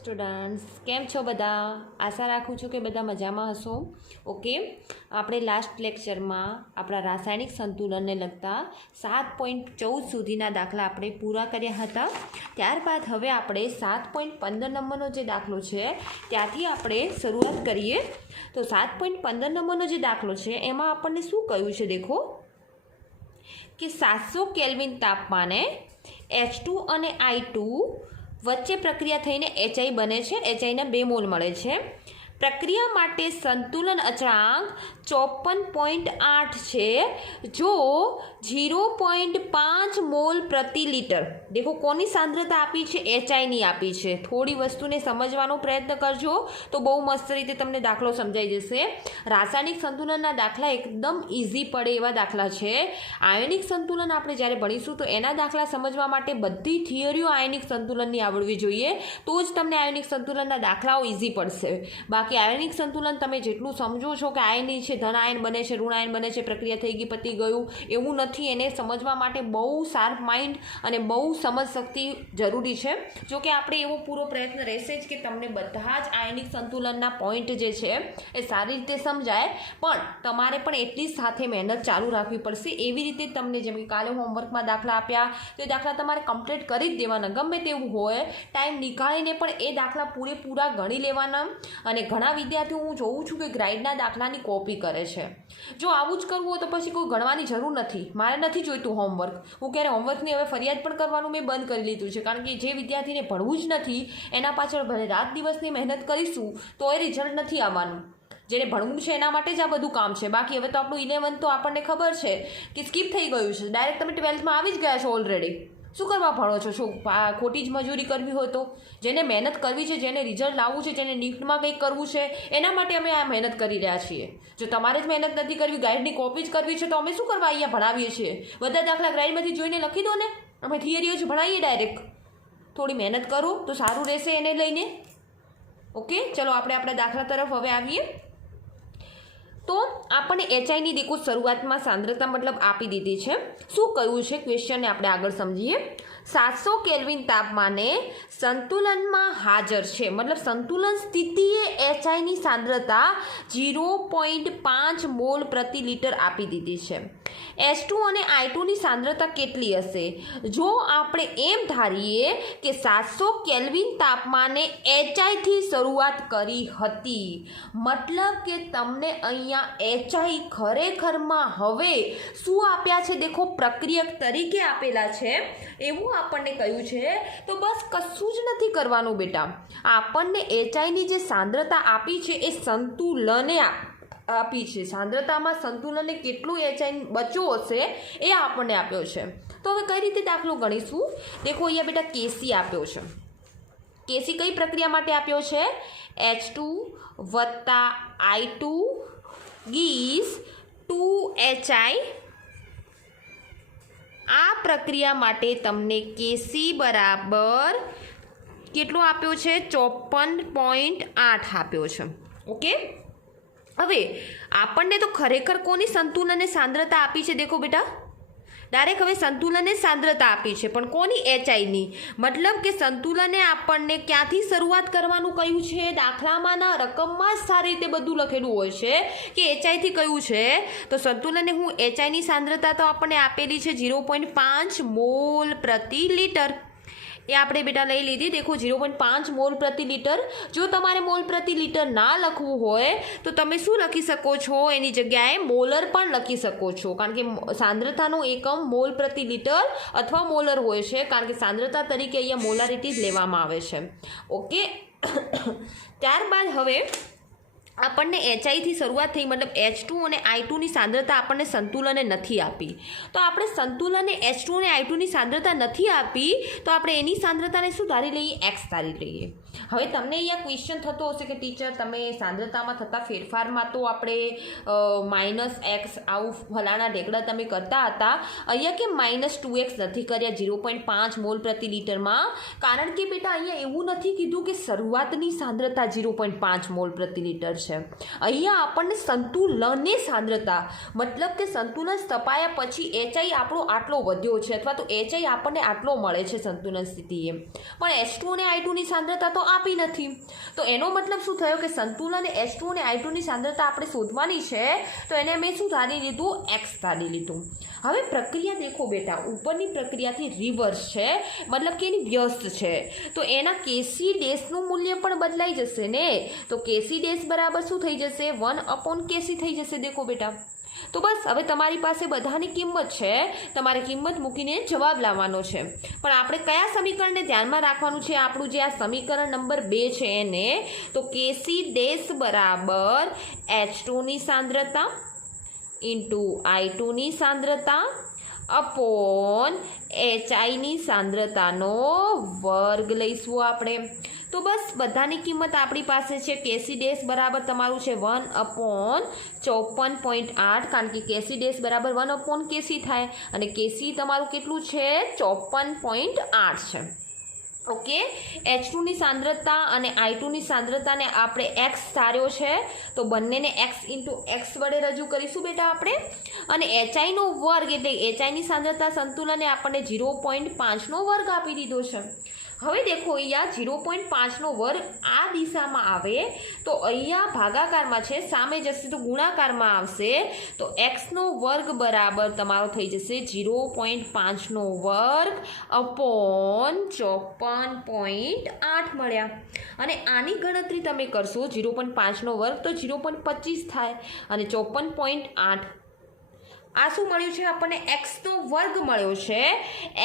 Students કેમ છો બધા? આશા રાખું છું કે બધા મજામાં હશો. ઓકે, આપણે લાસ્ટ લેક્ચરમાં આપણા રાસાયણિક સંતુલનને લગતા 7.14 સુધીના દાખલા આપણે પૂરા કર્યા હતા. ત્યારબાદ હવે આપણે 7.15 નંબરનો જે દાખલો છે ત્યાંથી આપણે શરૂઆત કરીએ. તો 7.15 નંબરનો જે દાખલો છે એમાં આપણને શું કહ્યું છે? દેખો કે 700 કેલ્વિન તાપમાને H2 અને I2 વચ્ચે પ્રક્રિયા થઈને HI બને છે. HIના 2 મોલ મળે છે. પ્રક્રિયા માટે સંતુલન અચળાંક 54.8 છે. જો 0.5 મોલ પ્રતિ લીટર, દેખો કોની સાંદ્રતા આપી છે? HIની આપી છે. થોડી વસ્તુને સમજવાનો પ્રયત્ન કરજો તો બહુ મસ્ત રીતે તમને દાખલો સમજાઈ જશે. રાસાયણિક સંતુલનના દાખલા એકદમ ઇઝી પડે એવા દાખલા છે. આયનિક સંતુલન આપણે જ્યારે ભણીશું તો એના દાખલા સમજવા માટે બધી થિયરીઓ આયનિક સંતુલનની આવડવી જોઈએ, તો જ તમને આયનિક સંતુલનના દાખલાઓ ઇઝી પડશે. બાકી આયનિક સંતુલન તમે જેટલું સમજો છો કે આયની છે, ધન આયન બને છે, ઋણ આયન બને છે, પ્રક્રિયા થઈ ગઈ, પતી ગયું, એવું નથી. એને સમજવા માટે બહુ શાર્પ માઇન્ડ અને બહુ સમજ શક્તિ જરૂરી છે. જો કે આપણે એવો પૂરો પ્રયત્ન રહેશે જ કે તમને બધા જ આયનિક સંતુલનના પોઈન્ટ જે છે એ સારી રીતે સમજાય, પણ તમારે પણ એટલી સાથે મહેનત ચાલુ રાખવી પડશે. એવી રીતે તમને જેમ કે કાલે હોમવર્કમાં દાખલા આપ્યા તો એ દાખલા તમારે કમ્પ્લીટ કરી જ દેવાના. ગમે તેવું હોય ટાઈમ નીકાળીને પણ એ દાખલા પૂરેપૂરા ગણી લેવાના. અને ઘણા વિદ્યાર્થીઓ હું જોઉં છું કે ગ્રાઇડના દાખલાની કોપી કરે છે. જો આવું જ કરવું હોય તો પછી કોઈ ગણવાની જરૂર નથી. મારે નથી જોઈતું હોમવર્ક. હું ક્યારે હોમવર્કની હવે ફરિયાદ પણ કરવાનું મેં બંધ કરી લીધું છે, કારણ કે જે વિદ્યાર્થીને ભણવું જ નથી એના પાછળ ભલે રાત દિવસની મહેનત કરીશું તો એ રિઝલ્ટ નથી આવવાનું. જેને ભણવું છે એના માટે જ આ બધું કામ છે. બાકી હવે તો આપણું 11 તો આપણને ખબર છે કે સ્કીપ થઈ ગયું છે. ડાયરેક્ટ તમે 12થમાં આવી જ ગયા છો ઓલરેડી. શું કરવા ભણો છો? શું ખોટી જ મજૂરી કરવી હોય તો? જેને મહેનત કરવી છે, જેને રિઝલ્ટ લાવવું છે, જેને નીટમાં કંઈક કરવું છે, એના માટે અમે આ મહેનત કરી રહ્યા છીએ. જો તમારે જ મહેનત નથી કરવી, ગાઈડની કોપી જ કરવી છે, તો અમે શું કરવા અહીંયા ભણાવીએ છીએ? બધા દાખલા ગાઈડમાંથી જોઈને લખી દો ને. અમે થિયરીઓ જ ભણાવીએ ડાયરેક્ટ. થોડી મહેનત કરો તો સારું રહેશે એને લઈને. ઓકે, ચલો આપણે આપણા દાખલા તરફ હવે આવીએ. તો આપણને HIની દેખો શરૂઆતમાં સાંદ્રતા મતલબ આપી દીધી છે. શું કહ્યું છે ક્વેશ્ચનને આપણે આગળ સમજીએ. 700 કેલ્વિન તાપમાને સંતુલનમાં હાજર છે, મતલબ સંતુલન સ્થિતિએ HIની સાંદ્રતા 0.5 મોલ પ્રતિ લીટર આપી દીધી છે. H2 અને I2ની સાંદ્રતા કેટલી હશે? જો આપણે એમ ધારીએ કે 700 કેલ્વિન તાપમાને HIથી શરૂઆત કરી હતી, મતલબ કે તમને અહીંયા HI ખરેખરમાં હવે શું આપ્યા છે? દેખો પ્રક્રિયક તરીકે આપેલા છે એવું આપણને કહ્યું છે. તો બસ કશું જ નથી કરવાનું બેટા. આપણને HIની જે સાંદ્રતા આપી છે એ સંતુલને આપી છે. સાંદ્રતામાં સંતુલનને કેટલું HI બચ્યો હશે એ આપણને આપ્યો છે. તો હવે કઈ રીતે દાખલો ગણીશું? દેખો અહીંયા બેટા KC આપ્યો છે. KC કઈ પ્રક્રિયા માટે આપ્યો છે? H2 વત્તા I2 ગીસ 2HI. આ પ્રક્રિયા માટે તમને KC બરાબર કેટલો આપ્યો છે? 54.8 આપ્યો છે. ઓકે, હવે આપણને તો ખરેખર કોની સંતુલનને સાંદ્રતા આપી છે? દેખો બેટા, ડાયરેક્ટ હવે સંતુલનને સાંદ્રતા આપી છે, પણ કોની? HIની. મતલબ કે સંતુલને આપણને ક્યાંથી શરૂઆત કરવાનું કહ્યું છે? દાખલામાંના રકમમાં જ સારી રીતે બધું લખેલું હોય છે કે HIથી કયું છે. તો સંતુલને હું HIની સાંદ્રતા તો આપણને આપેલી છે 0.5 મોલ પ્રતિ લીટર. એ આપણે બેટા લઈ લીધી. દેખો 0.5 મોલ પ્રતિ લીટર. જો તમારે મોલ પ્રતિ લીટર ના લખવું હોય તો તમે શું લખી શકો છો? એની જગ્યાએ મોલર પણ લખી શકો છો, કારણ કે સાંદ્રતાનો એકમ મોલ પ્રતિ લીટર અથવા મોલર હોય છે, કારણ કે સાંદ્રતા તરીકે અહીંયા મોલારિટી જ લેવામાં આવે છે. ઓકે, ત્યારબાદ હવે આપણને HIથી શરૂઆત થઈ, મતલબ H2 અને I2ની સાંદ્રતા આપણને સંતુલને નથી આપી. તો આપણે સંતુલને H2 અને I2ની સાંદ્રતા નથી આપી તો આપણે એની સાંદ્રતાને શું ધારી લઈએ? X ધારી લઈએ. હવે તમને અહીંયા ક્વેશ્ચન થતો હશે કે ટીચર તમે સાંદ્રતામાં થતા ફેરફારમાં તો આપણે -x આવું ફલાણા ઢેકડા તમે કરતા હતા, અહીંયા કે -2x નથી કર્યા 0.5 મોલ પ્રતિ લીટરમાં? કારણ કે બેટા અહીંયા એવું નથી કીધું કે શરૂઆતની સાંદ્રતા 0.5 મોલ પ્રતિ લીટર છે. અહીંયા આપણને સંતુલનની સાંદ્રતા મતલબ કે સંતુલન સ્થપાયા પછી એચઆઈ આપણો આટલો વધ્યો છે અથવા તો એચઆઈ આપણને આટલો મળે છે સંતુલન સ્થિતિએ, પણ H2 અને I2ની સાંદ્રતા તો આપી નથી. તો એનો મતલબ શું થયો કે સંતુલન H2 અને I2ની સાંદ્રતા આપણે શોધવાની છે, તો એને મેં શું ધારી લીધું? X ધારી લીધું. હવે પ્રક્રિયા દેખો બેટા, ઉપરની પ્રક્રિયાથી રિવર્સ છે, મતલબ કે એની વ્યસ્ત છે, તો એના કેસી ડેશનું મૂલ્ય પણ બદલાઈ જશે ને. તો કેસી ડેશ બરાબર શું થઈ જશે? 1/Kc થઈ જશે. દેખો બેટા, તો બસ હવે તમારી પાસે બધાની કિંમત છે, તમારે કિંમત મૂકીને જવાબ લાવવાનો છે. પણ આપણે કયા સમીકરણને ધ્યાનમાં રાખવાનું છે? આપણું જે આ સમીકરણ નંબર 2 છે એને. તો કેસી ડેશ બરાબર H2ની સાંદ્રતા ઇન્ટુ I2ની સાંદ્રતા અપોન HIની સાંદ્રતાનો વર્ગ લઈશું આપણે. તો બસ બધાની કિંમત આપણી પાસે છે. કેસી ડેશ બરાબર તમારું છે 1/54.8, કારણ કે કેસી ડેશ બરાબર 1/Kc થાય અને કેસી તમારું કેટલું છે? 54.8 છે. ઓકે, H2ની સાંદ્રતા અને I2ની સાંદ્રતાને આપણે X ધાર્યો છે, તો બંનેને X ઇન્ટુ X વડે રજૂ કરીશું બેટા આપણે. અને HIનો વર્ગ એટલે HIની સાંદ્રતા સંતુલને આપણને 0.5નો વર્ગ આપી દીધો છે. હવે દેખો અહીંયા 0.5નો વર્ગ આ દિશામાં આવે તો અહીંયા ભાગાકારમાં છે, સામે જશે તો ગુણાકારમાં આવશે. તો Xનો વર્ગ બરાબર તમારો થઈ જશે 0.5નો વર્ગ અપોન 54.8 મળ્યા. અને આની ગણતરી તમે કરશો 0.5નો વર્ગ તો 0.25 થાય અને 54.8 આ શું મળ્યું છે આપણને? Xનો વર્ગ મળ્યો છે.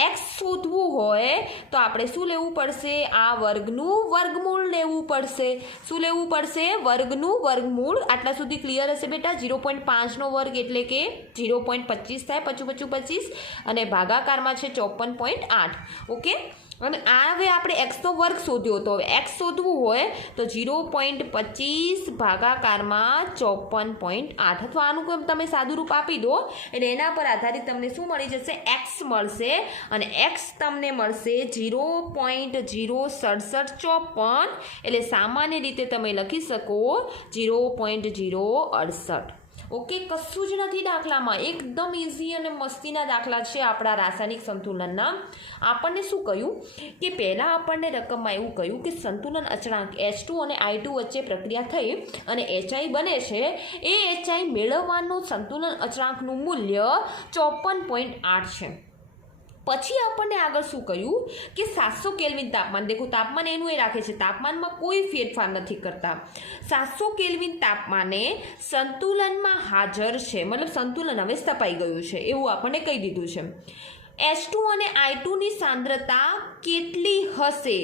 X શોધવું હોય તો આપણે શું લેવું પડશે? આ વર્ગનું વર્ગમૂળ લેવું પડશે. શું લેવું પડશે? વર્ગનું વર્ગમૂળ. આટલા સુધી ક્લિયર હશે બેટા? 0.5નો વર્ગ એટલે કે 0.25 થાય, 25 અને ભાગાકારમાં છે 54.8. ઓકે, અને આ હવે આપણે Xનો વર્ગ શોધ્યો, તો હવે X શોધવું હોય તો 0.25 ભાગાકારમાં 54.8 અથવા આનું તમે સાદું રૂપ આપી દો એટલે એના પર આધારિત તમને શું મળી જશે? X મળશે અને X તમને મળશે 0.06754, એટલે સામાન્ય રીતે તમે લખી શકો 0.068. ઓકે, કશું જ નથી દાખલામાં, એકદમ ઇઝી અને મસ્તીના દાખલા છે આપણા રાસાયણિક સંતુલનના. આપણને શું કહ્યું કે પહેલાં આપણને રકમમાં એવું કહ્યું કે સંતુલન અચળાંક H2 અને I2 વચ્ચે પ્રક્રિયા થઈ અને HI બને છે. એ HI મેળવવાનું સંતુલન અચળાંકનું મૂલ્ય 54.8 છે. પછી આપણને આગળ શું કહ્યું કે 700 કેલ્વિન તાપમાન. દેખો તાપમાન એનું એ રાખે છે, તાપમાનમાં કોઈ ફેરફાર નથી કરતા. 700 કેલ્વિન તાપમાને સંતુલનમાં હાજર છે, મતલબ સંતુલન હવે સ્થપાઈ ગયું છે એવું આપણને કહી દીધું છે. H2 અને I2ની સાંદ્રતા કેટલી હશે?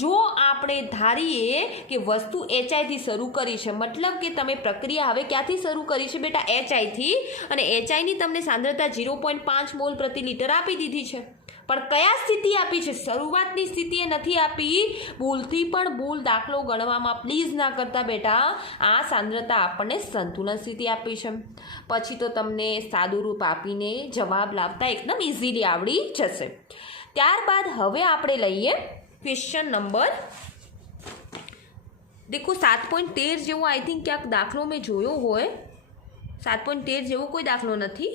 જો આપણે ધારીએ કે વસ્તુ HIથી શરૂ કરી છે, મતલબ કે તમે પ્રક્રિયા હવે ક્યાંથી શરૂ કરી છે બેટા? HIથી, અને HIની તમને સાંદ્રતા 0.5 મોલ પ્રતિ લિટર આપી દીધી છે. પણ કયા સ્થિતિ આપી છે? શરૂઆતની સ્થિતિએ નથી આપી. ભૂલથી પણ ભૂલ દાખલો ગણવામાં પ્લીઝ ના કરતા બેટા. આ સાંદ્રતા આપણને સંતુલન સ્થિતિ આપી છે. પછી તો તમને સાદું રૂપ આપીને જવાબ લાવતા એકદમ ઇઝીલી આવડી જશે. ત્યારબાદ હવે આપણે લઈએ ક્વેશ્ચન નંબર, દેખો 7.13 જેવો આઈ થિંક ક્યાંક દાખલો મેં જોયો હોય. 7.13 જેવો કોઈ દાખલો નથી,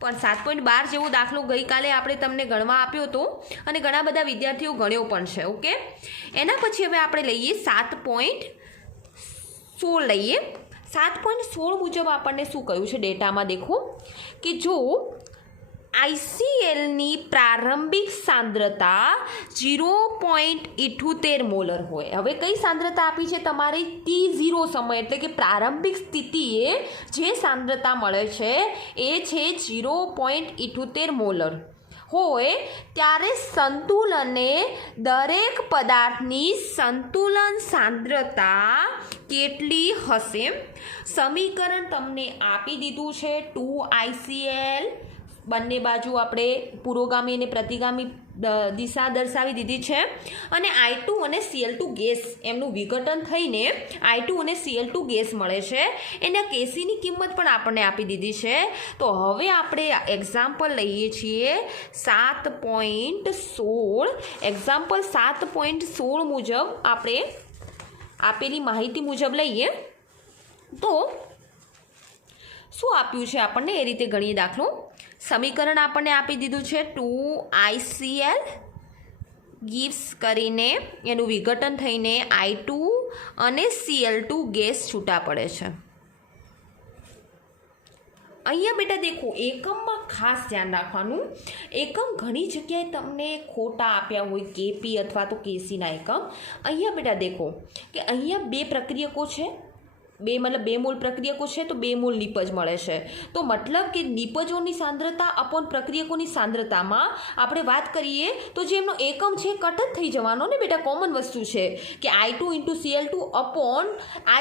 પણ 7.12 જેવો દાખલો ગઈકાલે આપણે તમને ગણવા આપ્યો હતો અને ઘણા બધા વિદ્યાર્થીઓ ગણ્યો પણ છે. ઓકે, એના પછી હવે આપણે લઈએ 7.16 લઈએ. 7.16 મુજબ આપણને શું કહ્યું છે ડેટામાં? દેખો કે જો ICLની પ્રારંભિક સાંદ્રતા 0.78 મોલર હોય. હવે કઈ સાંદ્રતા આપી છે તમારી? T0 સમય એટલે કે પ્રારંભિક સ્થિતિએ જે સાંદ્રતા મળે છે એ છે 0.78 મોલર હોય ત્યારે સંતુલને દરેક પદાર્થની સંતુલન સાંદ્રતા કેટલી હશે? સમીકરણ તમને આપી દીધું છે 2ICL. બંને બાજુ આપણે પુરોગામી અને પ્રતિગામી દિશા દર્શાવી દીધી છે અને I2 અને Cl2 ગેસ એમનું વિઘટન થઈને I2 અને Cl2 ગેસ મળે છે. એના કેસીની કિંમત પણ આપણને આપી દીધી છે. તો હવે આપણે એક્ઝામ્પલ લઈએ છીએ 7.16. એક્ઝામ્પલ 7.16 મુજબ આપણે આપેલી માહિતી મુજબ લઈએ. તો શું આપ્યું છે આપણને એ રીતે ગણીએ દાખલો. સમીકરણ આપણને આપી દીધું છે 2ICl ગીવ્સ કરીને એનું વિઘટન થઈને I2 અને Cl2 ગેસ છૂટા પડે છે. અહીંયા બેટા દેખો એકમમાં ખાસ ધ્યાન રાખવાનું, એકમ ઘણી જગ્યાએ તમને ખોટા આપ્યા હોય કેપી અથવા તો કેસીના એકમ. અહીંયા બેટા દેખો કે અહીંયા 2 પ્રક્રિયકો છે, બે મોલ પ્રક્રિયકો છે તો 2 મોલ નિપજ મળે છે. તો મતલબ કે નિપજોની સાંદ્રતા અપોન પ્રક્રિયકોની સાંદ્રતામાં આપણે વાત કરીએ તો જે એમનો એકમ છે કટ જ થઈ જવાનો ને બેટા, કોમન વસ્તુ છે કે I2 × Cl2 અપોન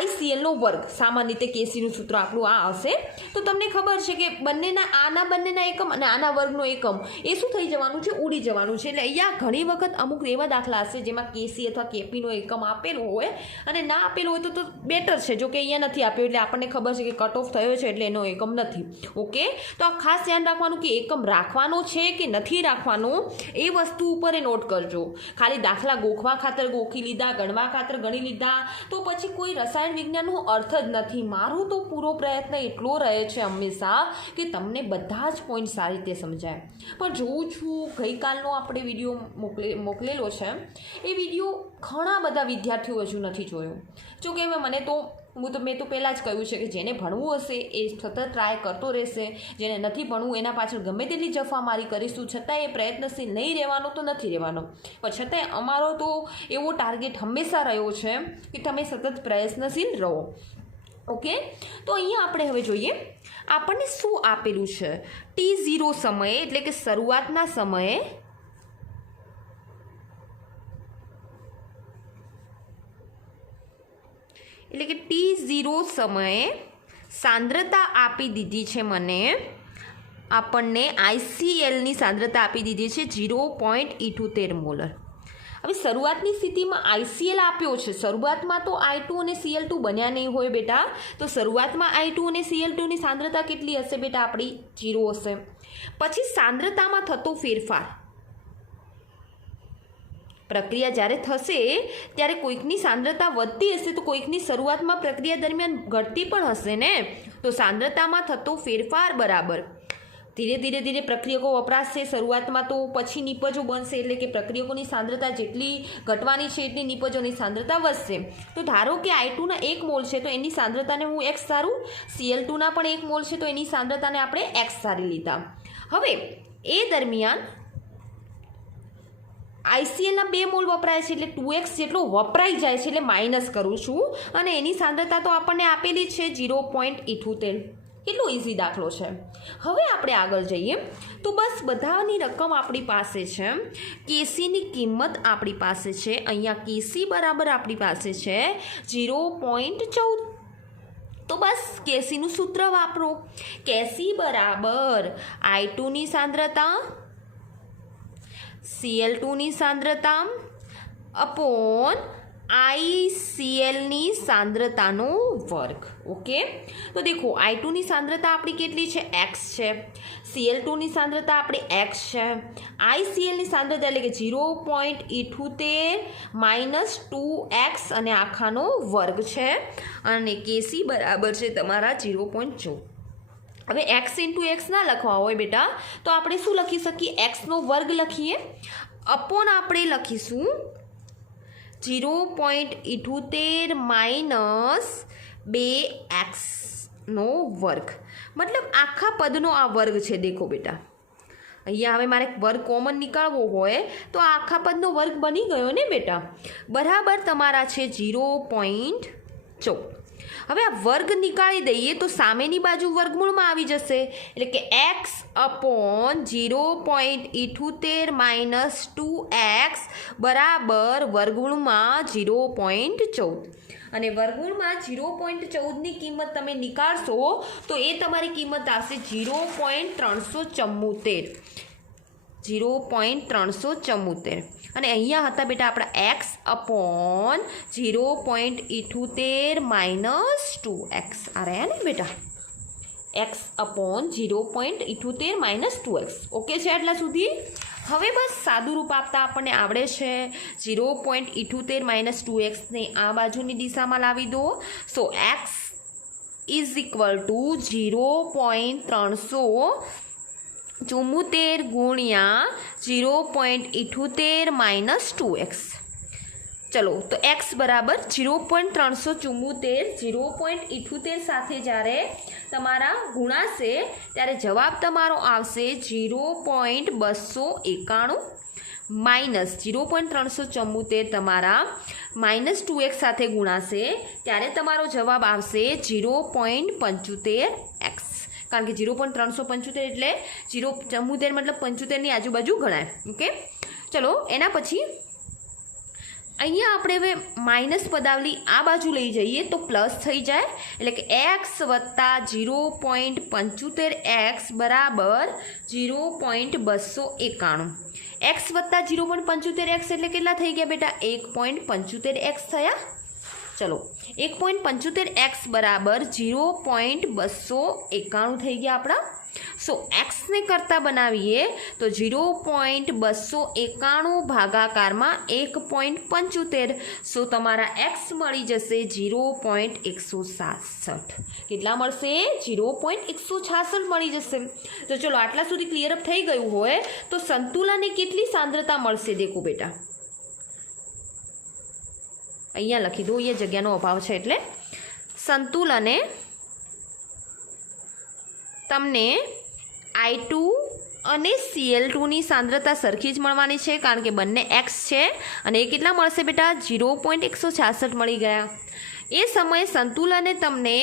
IClનો વર્ગ. સામાન્ય રીતે કેસીનું સૂત્ર આપણું આ હશે. તો તમને ખબર છે કે બંનેના એકમ અને આના વર્ગનો એકમ એ શું થઈ જવાનું છે, ઉડી જવાનું છે. એટલે અહીંયા ઘણી વખત અમુક એવા દાખલા હશે જેમાં કેસી અથવા કેપીનો એકમ આપેલો હોય અને ના આપેલો હોય તો બેટર છે. જો કે અહીંયા નથી આપ્યો એટલે આપણને ખબર છે કે કટ ઓફ થયો છે એટલે એનો એકમ નથી. ઓકે, તો આ ખાસ ધ્યાન રાખવાનું કે એકમ રાખવાનો છે કે નથી રાખવાનો એ વસ્તુ ઉપર એ નોટ કરજો. ખાલી દાખલા ગોખવા ખાતર ગોખી લીધા, ગણવા ખાતર ગણી લીધા તો પછી કોઈ રસાયણ વિજ્ઞાનનો અર્થ જ નથી. મારો તો પૂરો પ્રયત્ન એટલો રહે છે હંમેશા કે તમને બધા જ પોઈન્ટ સારી રીતે સમજાય. પણ જોઉં છું ગઈકાલનો આપણે વિડીયો મોકલેલો છે, એ વિડીયો ઘણા બધા વિદ્યાર્થીઓ હજુ નથી જોયો. જો કે મેં તો પહેલાં જ કહ્યું છે કે જેને ભણવું હશે એ સતત ટ્રાય કરતો રહેશે, જેને નથી ભણવું એના પાછળ ગમે તેટલી જફામારી કરીશું છતાં એ પ્રયત્નશીલ નહીં રહેવાનો તો નથી રહેવાનો. પણ છતાંય અમારો તો એવો ટાર્ગેટ હંમેશા રહ્યો છે કે તમે સતત પ્રયત્નશીલ રહો. ઓકે, તો અહીંયા આપણે હવે જોઈએ આપણને શું આપેલું છે. T0 સમયે એટલે કે શરૂઆતના સમયે એટલે કે T0 સમયે સાંદ્રતા આપી દીધી છે આપણને IClની સાંદ્રતા આપી દીધી છે 0.78 મોલર. હવે શરૂઆતની સ્થિતિમાં ICl આપ્યો છે. શરૂઆતમાં તો I2 અને Cl2 બન્યા નહીં હોય બેટા, તો શરૂઆતમાં I2 અને Cl2ની સાંદ્રતા કેટલી હશે બેટા? આપણી 0 હશે. પછી સાંદ્રતામાં થતો ફેરફાર, પ્રક્રિયા જ્યારે થશે ત્યારે કોઈકની સાંદ્રતા વધતી હશે તો કોઈકની શરૂઆતમાં પ્રક્રિયા દરમિયાન ઘટતી પણ હશે ને. તો સાંદ્રતામાં થતો ફેરફાર બરાબર ધીરે ધીરે પ્રક્રિયકો વપરાશે શરૂઆતમાં, તો પછી નિપજો બનશે એટલે કે પ્રક્રિયકોની સાંદ્રતા જેટલી ઘટવાની છે એટલી નિપજોની સાંદ્રતા વધશે. તો ધારો કે I2ના 1 મોલ છે તો એની સાંદ્રતાને હું x ધારું, Cl2ના પણ 1 મોલ છે તો એની સાંદ્રતાને આપણે x ધારી લીધા. હવે એ દરમિયાન IClના 2 મોલ વપરાય છે એટલે 2x જેટલો વપરાઈ જાય છે એટલે માઇનસ કરું છું અને એની સાંદ્રતા તો આપણને આપેલી છે 0.78. કેટલો ઇઝી દાખલો છે. હવે આપણે આગળ જઈએ તો બસ બધાની રકમ આપણી પાસે છે, કેસીની કિંમત આપણી પાસે છે. અહીંયા કેસી બરાબર આપણી પાસે છે 0.14. તો બસ કેસીનું સૂત્ર વાપરો. કેસી બરાબર I2ની સાંદ્રતા Cl2ની સાંદ્રતા અપોન IClની સાંદ્રતાનો વર્ગ. ઓકે, તો દેખો I2ની સાંદ્રતા આપણી કેટલી છે? x છે. Cl2ની સાંદ્રતા આપણી x છે. IClની સાંદ્રતા એટલે કે 0.78 - 2x અને આખાનો વર્ગ છે અને કેસી બરાબર છે તમારા 0.14. હવે x × x ના લખવા હોય બેટા તો આપણે શું લખી શકીએ? x નો વર્ગ લખીએ અપોન આપણે લખીશું 0.78 - 2x નો વર્ગ. મતલબ આખા પદનો આ વર્ગ છે. દેખો બેટા અહીંયા હવે મારે વર્ગ કોમન નીકાળવો હોય તો આ આખા પદનો વર્ગ બની ગયો ને બેટા, બરાબર તમારા છે 0.14. હવે આ વર્ગ નીકાળી દઈએ તો સામેની બાજુ વર્ગમૂળમાં આવી જશે એટલે કે x અપોન 0.78 - 2x બરાબર વર્ગમૂળમાં 0.14. અને વર્ગમૂળમાં 0.14ની કિંમત તમે નીકાળશો તો એ તમારી કિંમત આવશે 0.374. અને અહીંયા હતા બેટા આપણા x અપોન 0.78 - 2x. આ રહ્યા ને બેટા x અપોન 0.78 - 2x. ઓકે છે આટલા સુધી? હવે બસ સાદું રૂપ આપતા આપણને આવડે છે. 0.78 - 2x ને આ બાજુની દિશામાં લાવી દો. સો x ઇઝ ઇક્વલ ટુ 0.374 ગુણ્યા 0.78 માઇનસ 2x. ચલો તો x બરાબર 0.374 0.78 સાથે જ્યારે તમારા ગુણાશે ત્યારે જવાબ તમારો આવશે 0.291 માઇનસ 0.374 તમારા માઇનસ 2x સાથે ગુણાશે ત્યારે તમારો જવાબ આવશે 0.75x. કારણ કે 0.375 એટલે 0.74 મતલબ 75ની આજુબાજુ ગણાય. ઓકે, ચલો એના પછી અહીંયા આપણે હવે માઇનસ પદાવલી આ બાજુ લઈ જઈએ તો પ્લસ થઈ જાય, એટલે કે એક્સ વત્તા 0.75x બરાબર 0.291. એક્સ વત્તા 0.75x એટલે કેટલા થઈ ગયા બેટા? 1.75x થયા. ચલો 1.75x બરાબર 0.291 થઈ ગયા આપણા. સો એક્સને કરતાં બનાવીએ તો 0.291 ભાગાકારમાં 1.75. સો તમારા એક્સ મળી જશે 0.166. કેટલા મળશે? 0.166 મળી જશે. તો ચલો આટલા સુધી ક્લિયર અપ થઈ ગયું હોય તો સંતુલનને કેટલી સાંદ્રતા મળશે? દેખો બેટા, અહીંયા લખી દો, અહીંયા જગ્યાનો અભાવ છે એટલે સંતુલને તમને I2 અને Cl2ની સાંદ્રતા સરખી જ મળવાની છે, કારણ કે બંને x છે અને એ કેટલા મળશે બેટા? 0.166 મળી ગયા. એ સમયે સંતુલને તમને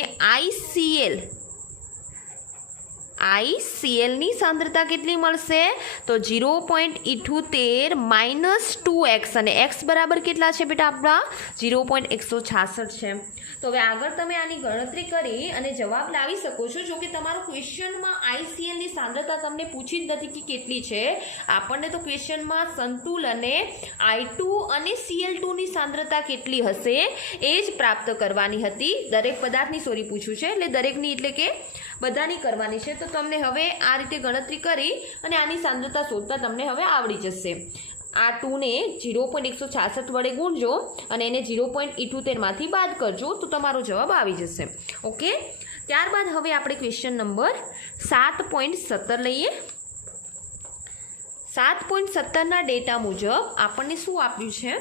IClની સાંદ્રતા કેટલી મળશે? તો 0.78 માઇનસ 2x અને x બરાબર કેટલા છે બેટા આપણા? 0.166 છે. તો હવે આગળ તમે આની ગણતરી કરી અને જવાબ લાવી શકો છો. જો કે તમારો ક્વેશ્ચનમાં IClની સાંદ્રતા તમને પૂછી જ નથી કે કેટલી છે. આપણને તો ક્વેશ્ચનમાં સંતુલને I2 અને Cl2ની સાંદ્રતા કેટલી હશે એ જ પ્રાપ્ત કરવાની હતી. દરેક પદાર્થની પૂછ્યું છે એટલે દરેકની એટલે કે બધાની કરવાની છે. તો તમને હવે આ રીતે ગણતરી કરી અને આની સાંદ્રતા શોધતા તમને હવે આવડી જશે. આ 2ને 0.166 વડે ગુણજો અને એને 0.78માંથી બાદ કરજો તો તમારો જવાબ આવી જશે. ઓકે, ત્યારબાદ હવે આપણે ક્વેશ્ચન નંબર 7.17 લઈએ. 7.17ના ડેટા મુજબ આપણને શું આપ્યું છે?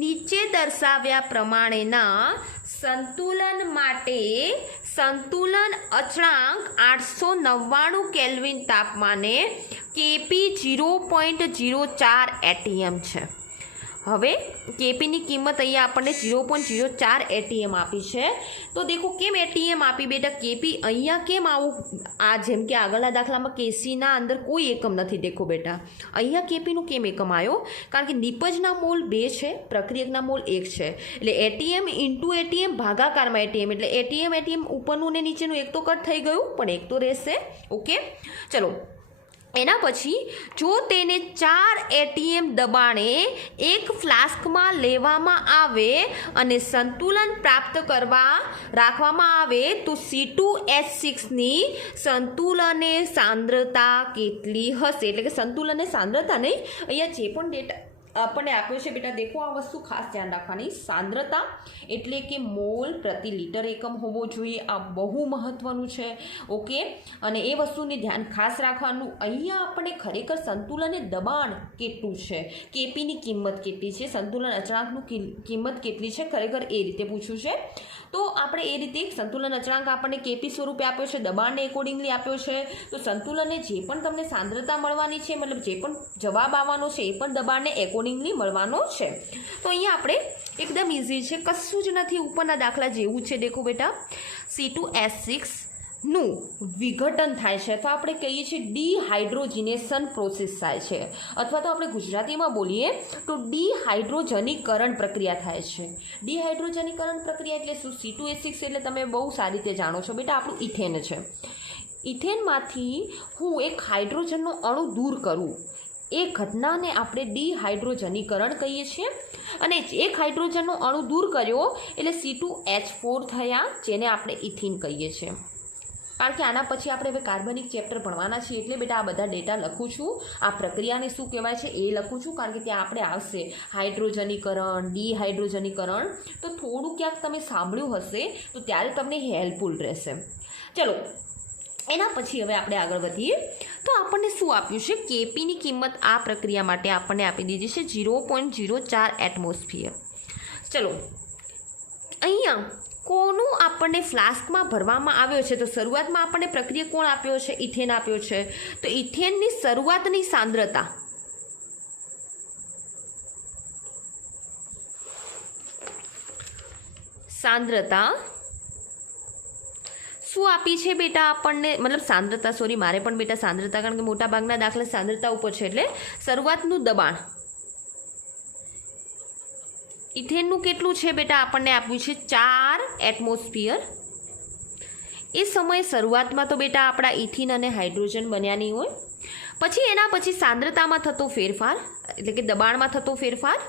નીચે દર્શાવ્યા પ્રમાણેના સંતુલન માટે સંતુલન અચળાંક 899 કેલ્વિન તાપમાને કેપી 0.04 એટીએમ છે. હવે કેપીની કિંમત અહીંયા આપણને 0.04 એટીએમ આપી છે. તો દેખો કેમ એટીએમ આપી બેટા? કેપી અહીંયા કેમ આવું? આ જેમ કે આગળના દાખલામાં કેસીના અંદર કોઈ એકમ નથી. દેખો બેટા અહીંયા કેપીનું કેમ એકમ આવ્યો? કારણ કે નિપજના મોલ 2 છે, પ્રક્રિયકના મોલ 1 છે. એટલે એટીએમ ઇન્ટુ એટીએમ ભાગાકારમાં એટીએમ, એટલે એટીએમ ઉપરનું ને નીચેનું એક તો કટ થઈ ગયું પણ એક તો રહેશે. ઓકે, ચલો એના પછી જો તેને 4 એટીએમ દબાણે એક ફ્લાસ્કમાં લેવામાં આવે અને સંતુલન પ્રાપ્ત કરવા રાખવામાં આવે તો C2H6ની સંતુલને સાંદ્રતા કેટલી હશે? એટલે કે સંતુલને સાંદ્રતા નહીં, અહીંયા જે પણ ડેટા આપણને આપ્યો છે બેટા દેખો આ વસ્તુ ખાસ ધ્યાન રાખવાની. સાંદ્રતા એટલે કે મોલ પ્રતિ લિટર એકમ હોવો જોઈએ. આ બહુ મહત્વનું છે. ઓકે, અને એ વસ્તુને ધ્યાન ખાસ રાખવાનું. અહીંયા આપણે ખરેખર સંતુલનને દબાણ કેટલું છે, કેપીની કિંમત કેટલી છે, સંતુલન અચળાંકનું કિંમત કેટલી છે, ખરેખર એ રીતે પૂછ્યું છે. તો આપણે એ રીતે સંતુલન અચળાંક આપણને કેપી સ્વરૂપે આપ્યો છે, દબાણને એકોર્ડિંગલી આપ્યો છે. તો સંતુલનને જે પણ તમને સાંદ્રતા મળવાની છે, મતલબ જે પણ જવાબ આવવાનો છે એ પણ દબાણને એકોર્ડિંગલી મળવાનો છે. તો અહીંયા આપણે એકદમ ઇઝી છે, કશું જ નથી, ઉપરના દાખલા જેવું છે. દેખો બેટા C2H6નું વિઘટન થાય છે અથવા આપણે કહીએ છીએ ડિહાઇડ્રોજિનેશન પ્રોસેસ થાય છે, અથવા તો આપણે ગુજરાતીમાં બોલીએ તો ડિહાઇડ્રોજનીકરણ પ્રક્રિયા થાય છે. ડિહાઇડ્રોજનીકરણ પ્રક્રિયા એટલે શું? C2H6 એટલે તમે બહુ સારી રીતે જાણો છો બેટા, આપણું ઇથેન છે. ઇથેનમાંથી હું એક હાઇડ્રોજનનો અણુ દૂર કરું એ ઘટનાને આપણે ડિહાઇડ્રોજનીકરણ કહીએ છીએ. અને એક હાઇડ્રોજનનો અણુ દૂર કર્યો એટલે C2H4 થયા, જેને આપણે ઇથીન કહીએ છીએ. કારણ કે આના પછી આપણે હવે કાર્બનિક ચેપ્ટર ભણવાના છીએ એટલે બેટા આ બધા ડેટા લખું છું. આ પ્રક્રિયાને શું કહેવાય છે એ લખું છું, કારણ કે ત્યાં આપણે આવશે હાઇડ્રોજનીકરણ, ડિહાઇડ્રોજનીકરણ. તો થોડું ક્યાંક તમે સાંભળ્યું હશે તો ત્યારે તમને હેલ્પફુલ રહેશે. ચલો એના પછી હવે આપણે આગળ વધીએ. તો આપણને શું આપ્યું છે? કેપીની કિંમત આ પ્રક્રિયા માટે આપણને આપી દીધી છે 0.04 એટમોસ્ફિયર. ચલો અહીંયા કોનું આપણને ફ્લાસ્કમાં ભરવામાં આવ્યો છે? તો શરૂઆતમાં આપણને પ્રક્રિયા કોણ આપ્યો છે? ઇથેન આપ્યો છે. તો ઇથેનની શરૂઆતની સાંદ્રતા શું આપી છે બેટા આપણને? મતલબ સાંદ્રતા, સોરી મારે પણ બેટા સાંદ્રતા, કારણ કે મોટા ભાગના દાખલા સાંદ્રતા ઉપર છે, એટલે શરૂઆતનું દબાણ ઇથેનનું કેટલું છે બેટા? આપણને આપ્યું છે 4 એટમોસ્ફિયર. એ સમયે શરૂઆતમાં તો બેટા આપણા ઇથિન અને હાઇડ્રોજન બન્યા નહીં હોય. પછી એના પછી સાંદ્રતામાં થતો ફેરફાર, એટલે કે દબાણમાં થતો ફેરફાર,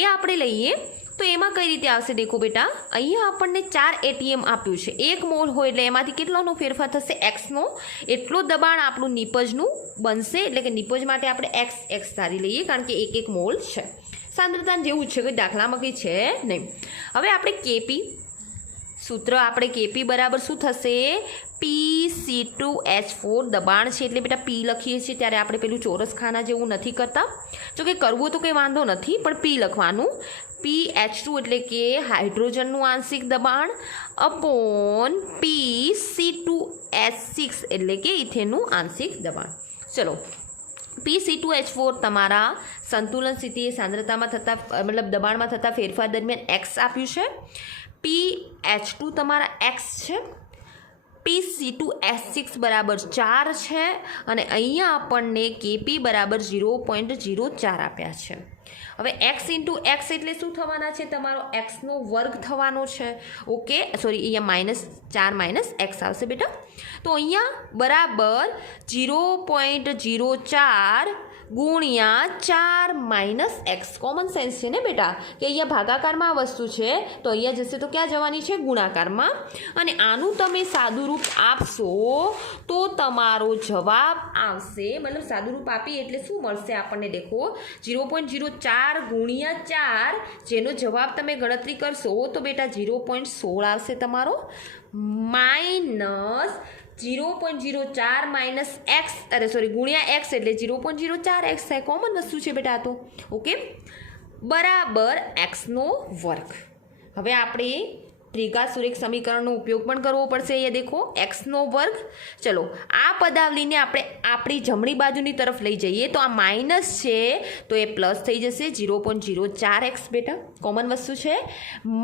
એ આપણે લઈએ. તો એમાં કઈ રીતે આવશે? દેખો બેટા, અહીંયા આપણને 4 ATM આપ્યું છે. 1 મોલ હોય એટલે એમાંથી કેટલાનો ફેરફાર થશે? Xનો. એટલો દબાણ આપણું નિપજનું બનશે, એટલે કે નિપજ માટે આપણે X ધારી લઈએ, કારણ કે 1 મોલ છે. સાંદ્રતા જેવું જ છે, કોઈ દાખલામાં કંઈ છે નહીં. હવે આપણે કેપી સૂત્ર, આપણે કેપી બરાબર શું થશે? PCH4 દબાણ છે એટલે બેટા P લખીએ છીએ ત્યારે આપણે પેલું ચોરસ ખાના જેવું નથી કરતા. જો કે કરવું તો કંઈ વાંધો નથી, પણ P લખવાનું. PH2 એટલે કે હાઇડ્રોજનનું આંશિક દબાણ અપોન PC2H6 એટલે કે ઇથેનનું આંશિક દબાણ. ચલો PC2H4 તમારા સંતુલન સ્થિતિએ સાંદ્રતામાં થતા, મતલબ દબાણમાં થતા ફેરફાર દરમિયાન X આપ્યું છે. PH2 તમારા X છે. PC2H6 બરાબર 4 છે. અને અહીંયા આપણને KP બરાબર 0.04 આપ્યા છે. હવે X ઇન્ટુ X એટલે શું થવાના છે? તમારો Xનો વર્ગ થવાનો છે. ઓકે, સોરી અહીંયા -4 માઇનસ X આવશે બેટા. તો અહીંયા બરાબર 0.04 ગુણ્યા 4 માઇનસ X. કોમન સેન્સ છે ને બેટા, કે અહીંયા ભાગાકારમાં આ વસ્તુ છે તો અહીંયા જશે તો ક્યાં જવાની છે? ગુણાકારમાં. અને આનું તમે સાદુરૂપ આપશો તો તમારો જવાબ આવશે, મતલબ સાદુરૂપ આપી એટલે શું મળશે આપણને? દેખો 0.04 ગુણ્યા 4, જેનો જવાબ તમે ગણતરી કરશો તો બેટા 0.16 આવશે તમારો. માઇનસ 0.04 માઇનસ X, અરે સોરી ગુણ્યા X એટલે 0.04 X થાય. કોમન વસ્તુ છે બેટા આ તો. ઓકે, બરાબર Xનો વર્ગ. હવે આપણે ત્રિઘાસુરેખ સમીકરણનો ઉપયોગ પણ કરવો પડશે. અહીંયા દેખો Xનો વર્ગ. ચલો આ પદાવલીને આપણે આપણી જમણી બાજુની તરફ લઈ જઈએ તો આ માઇનસ છે તો એ પ્લસ થઈ જશે 0.04 X બેટા. કોમન વસ્તુ છે.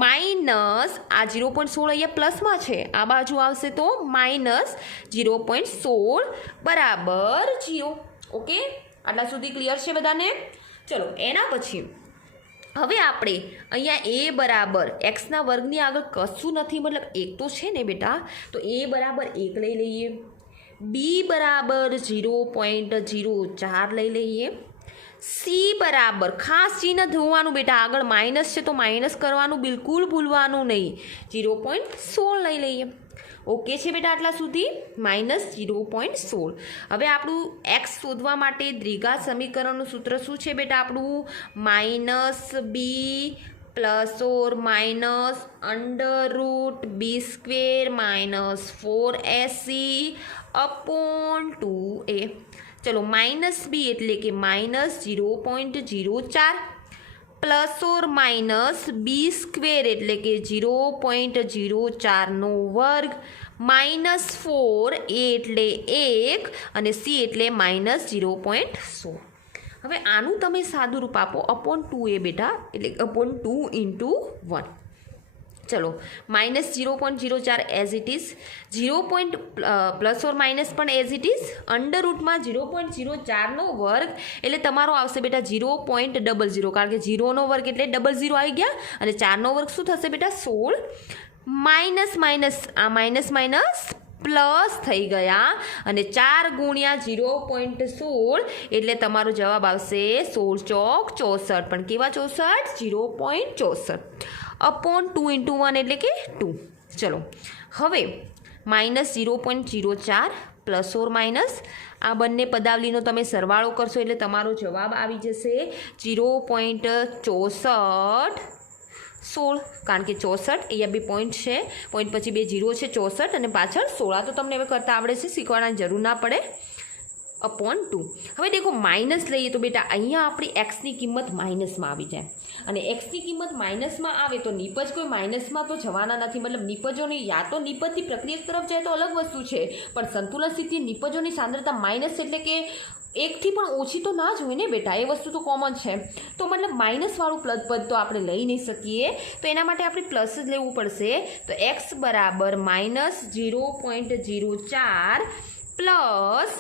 માઇનસ આ 0.16 અહીંયા પ્લસમાં છે, આ બાજુ આવશે તો માઇનસ 0.16 બરાબર 0. ઓકે, આટલા સુધી ક્લિયર છે બધાને? ચલો એના પછી હવે આપણે અહીંયા A બરાબર Xના વર્ગની આગળ કશું નથી, મતલબ 1 તો છે ને બેટા, તો A બરાબર 1 લઈ લઈએ. B બરાબર 0.04 લઈ લઈએ. C બરાબર, ખાસ ચિહ્ન ધોવાનું બેટા, આગળ માઇનસ છે તો માઇનસ કરવાનું બિલકુલ ભૂલવાનું નહીં, 0.16 લઈ લઈએ. ઓકે છે બેટા આટલા સુધી? -0.16. હવે આપણું X શોધવા માટે દ્વિઘાત સમીકરણનું સૂત્ર શું છે બેટા આપણું? -B ± √B² -4AC / 2A. ચલો -B એટલે કે -0.04 ± B² એટલે કે 0.04 નો વર્ગ -4 A એટલે 1 અને C એટલે -0.16. હવે આનું તમે સાદું રૂપ આપો અપોન 2A બેટા, એટલે અપોન 2 × 1. ચલો -0.04 એઝ ઇટ ઇઝ, ± પણ એઝ ઇટ ઇઝ, અંડર રૂટમાં 0.04 નો વર્ગ એટલે તમારો આવશે બેટા 0.00, કારણ કે 0 નો વર્ગ એટલે 00 આવી ગયા, અને 4 નો વર્ગ શું થશે બેટા 16. માઇનસ માઇનસ આ માઇનસ માઇનસ પ્લસ થઈ ગયા અને 4 ગુણ્યા 0.16 એટલે તમારો જવાબ આવશે 16 ચોક 64. પણ કેવા 64? 0.64 અપોન 2 × 1 એટલે કે 2. ચલો હવે -0.04 પ્લસ ઓર માઇનસ આ બંને પદાવલીનો તમે સરવાળો કરશો એટલે તમારો જવાબ આવી જશે 0.64 16. કારણ કે 64 અહીંયા 2 પોઈન્ટ છે, પોઈન્ટ પછી 2 0 છે, 64 અને પાછળ 16. તો તમને હવે કરતા આવડે છે, શીખવાના જરૂર ના પડે. અપોન 2. હવે દેખો માઇનસ લઈએ તો બેટા અહીંયા આપણી એક્સની કિંમત માઇનસમાં આવી જાય અને એક્સની કિંમત માઇનસમાં આવે તો નિપજ કોઈ માઇનસમાં તો જવાના નથી. મતલબ નિપજોની યા તો નિપજથી પ્રક્રિયક તરફ જાય તો અલગ વસ્તુ છે, પણ સંતુલન સ્થિતિ નિપજોની સાંદ્રતા માઇનસ એટલે કે 1 થી પણ ઓછી તો ના જ હોય ને બેટા, એ વસ્તુ તો કોમન છે. તો મતલબ માઇનસવાળું પદ તો આપણે લઈ નહીં શકીએ, તો એના માટે આપણે પ્લસ જ લેવું પડશે. તો એક્સ બરાબર -0.04 પ્લસ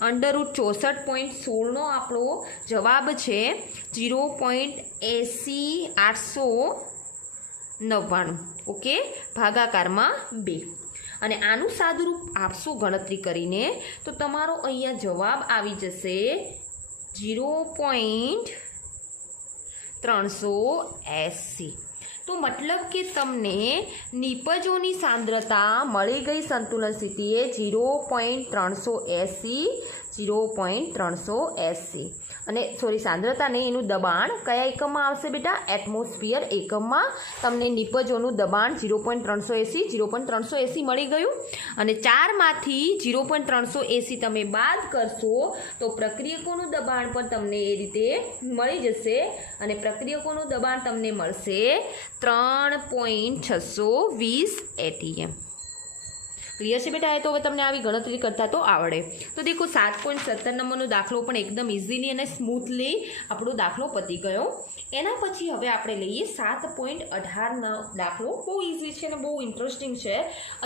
√64.16નો આપણો જવાબ છે 0.80899. ઓકે, ભાગાકારમાં 2. અને આનું સાદુરૂપ આપશો ગણતરી કરીને તો તમારો અહીંયા જવાબ આવી જશે 0.380. તો મતલબ કે તમને નિપજોની સાંદ્રતા મળી ગઈ સંતુલન સ્થિતિએ 0.380 અને સોરી સાંદ્રતા નહીં, એનું દબાણ કયા એકમમાં આવશે બેટા? એટમોસ્ફિયર એકમમાં તમને નિપજોનું દબાણ 0.380 મળી ગયું. અને 4માંથી 0.380 તમે બાદ કરશો તો પ્રક્રિયકોનું દબાણ પણ તમને એ રીતે મળી જશે અને પ્રક્રિયકોનું દબાણ તમને મળશે 3.620 ATM. ક્લિયર છે બેટા? એ તો હવે તમને આવી ગણતરી કરતા તો આવડે. તો દેખો 7.17 નંબરનો દાખલો પણ એકદમ ઇઝીલી અને સ્મૂથલી આપણો દાખલો પતી ગયો. એના પછી હવે આપણે લઈએ 7.18નો દાખલો. બહુ ઇઝી છે અને બહુ ઇન્ટરેસ્ટિંગ છે.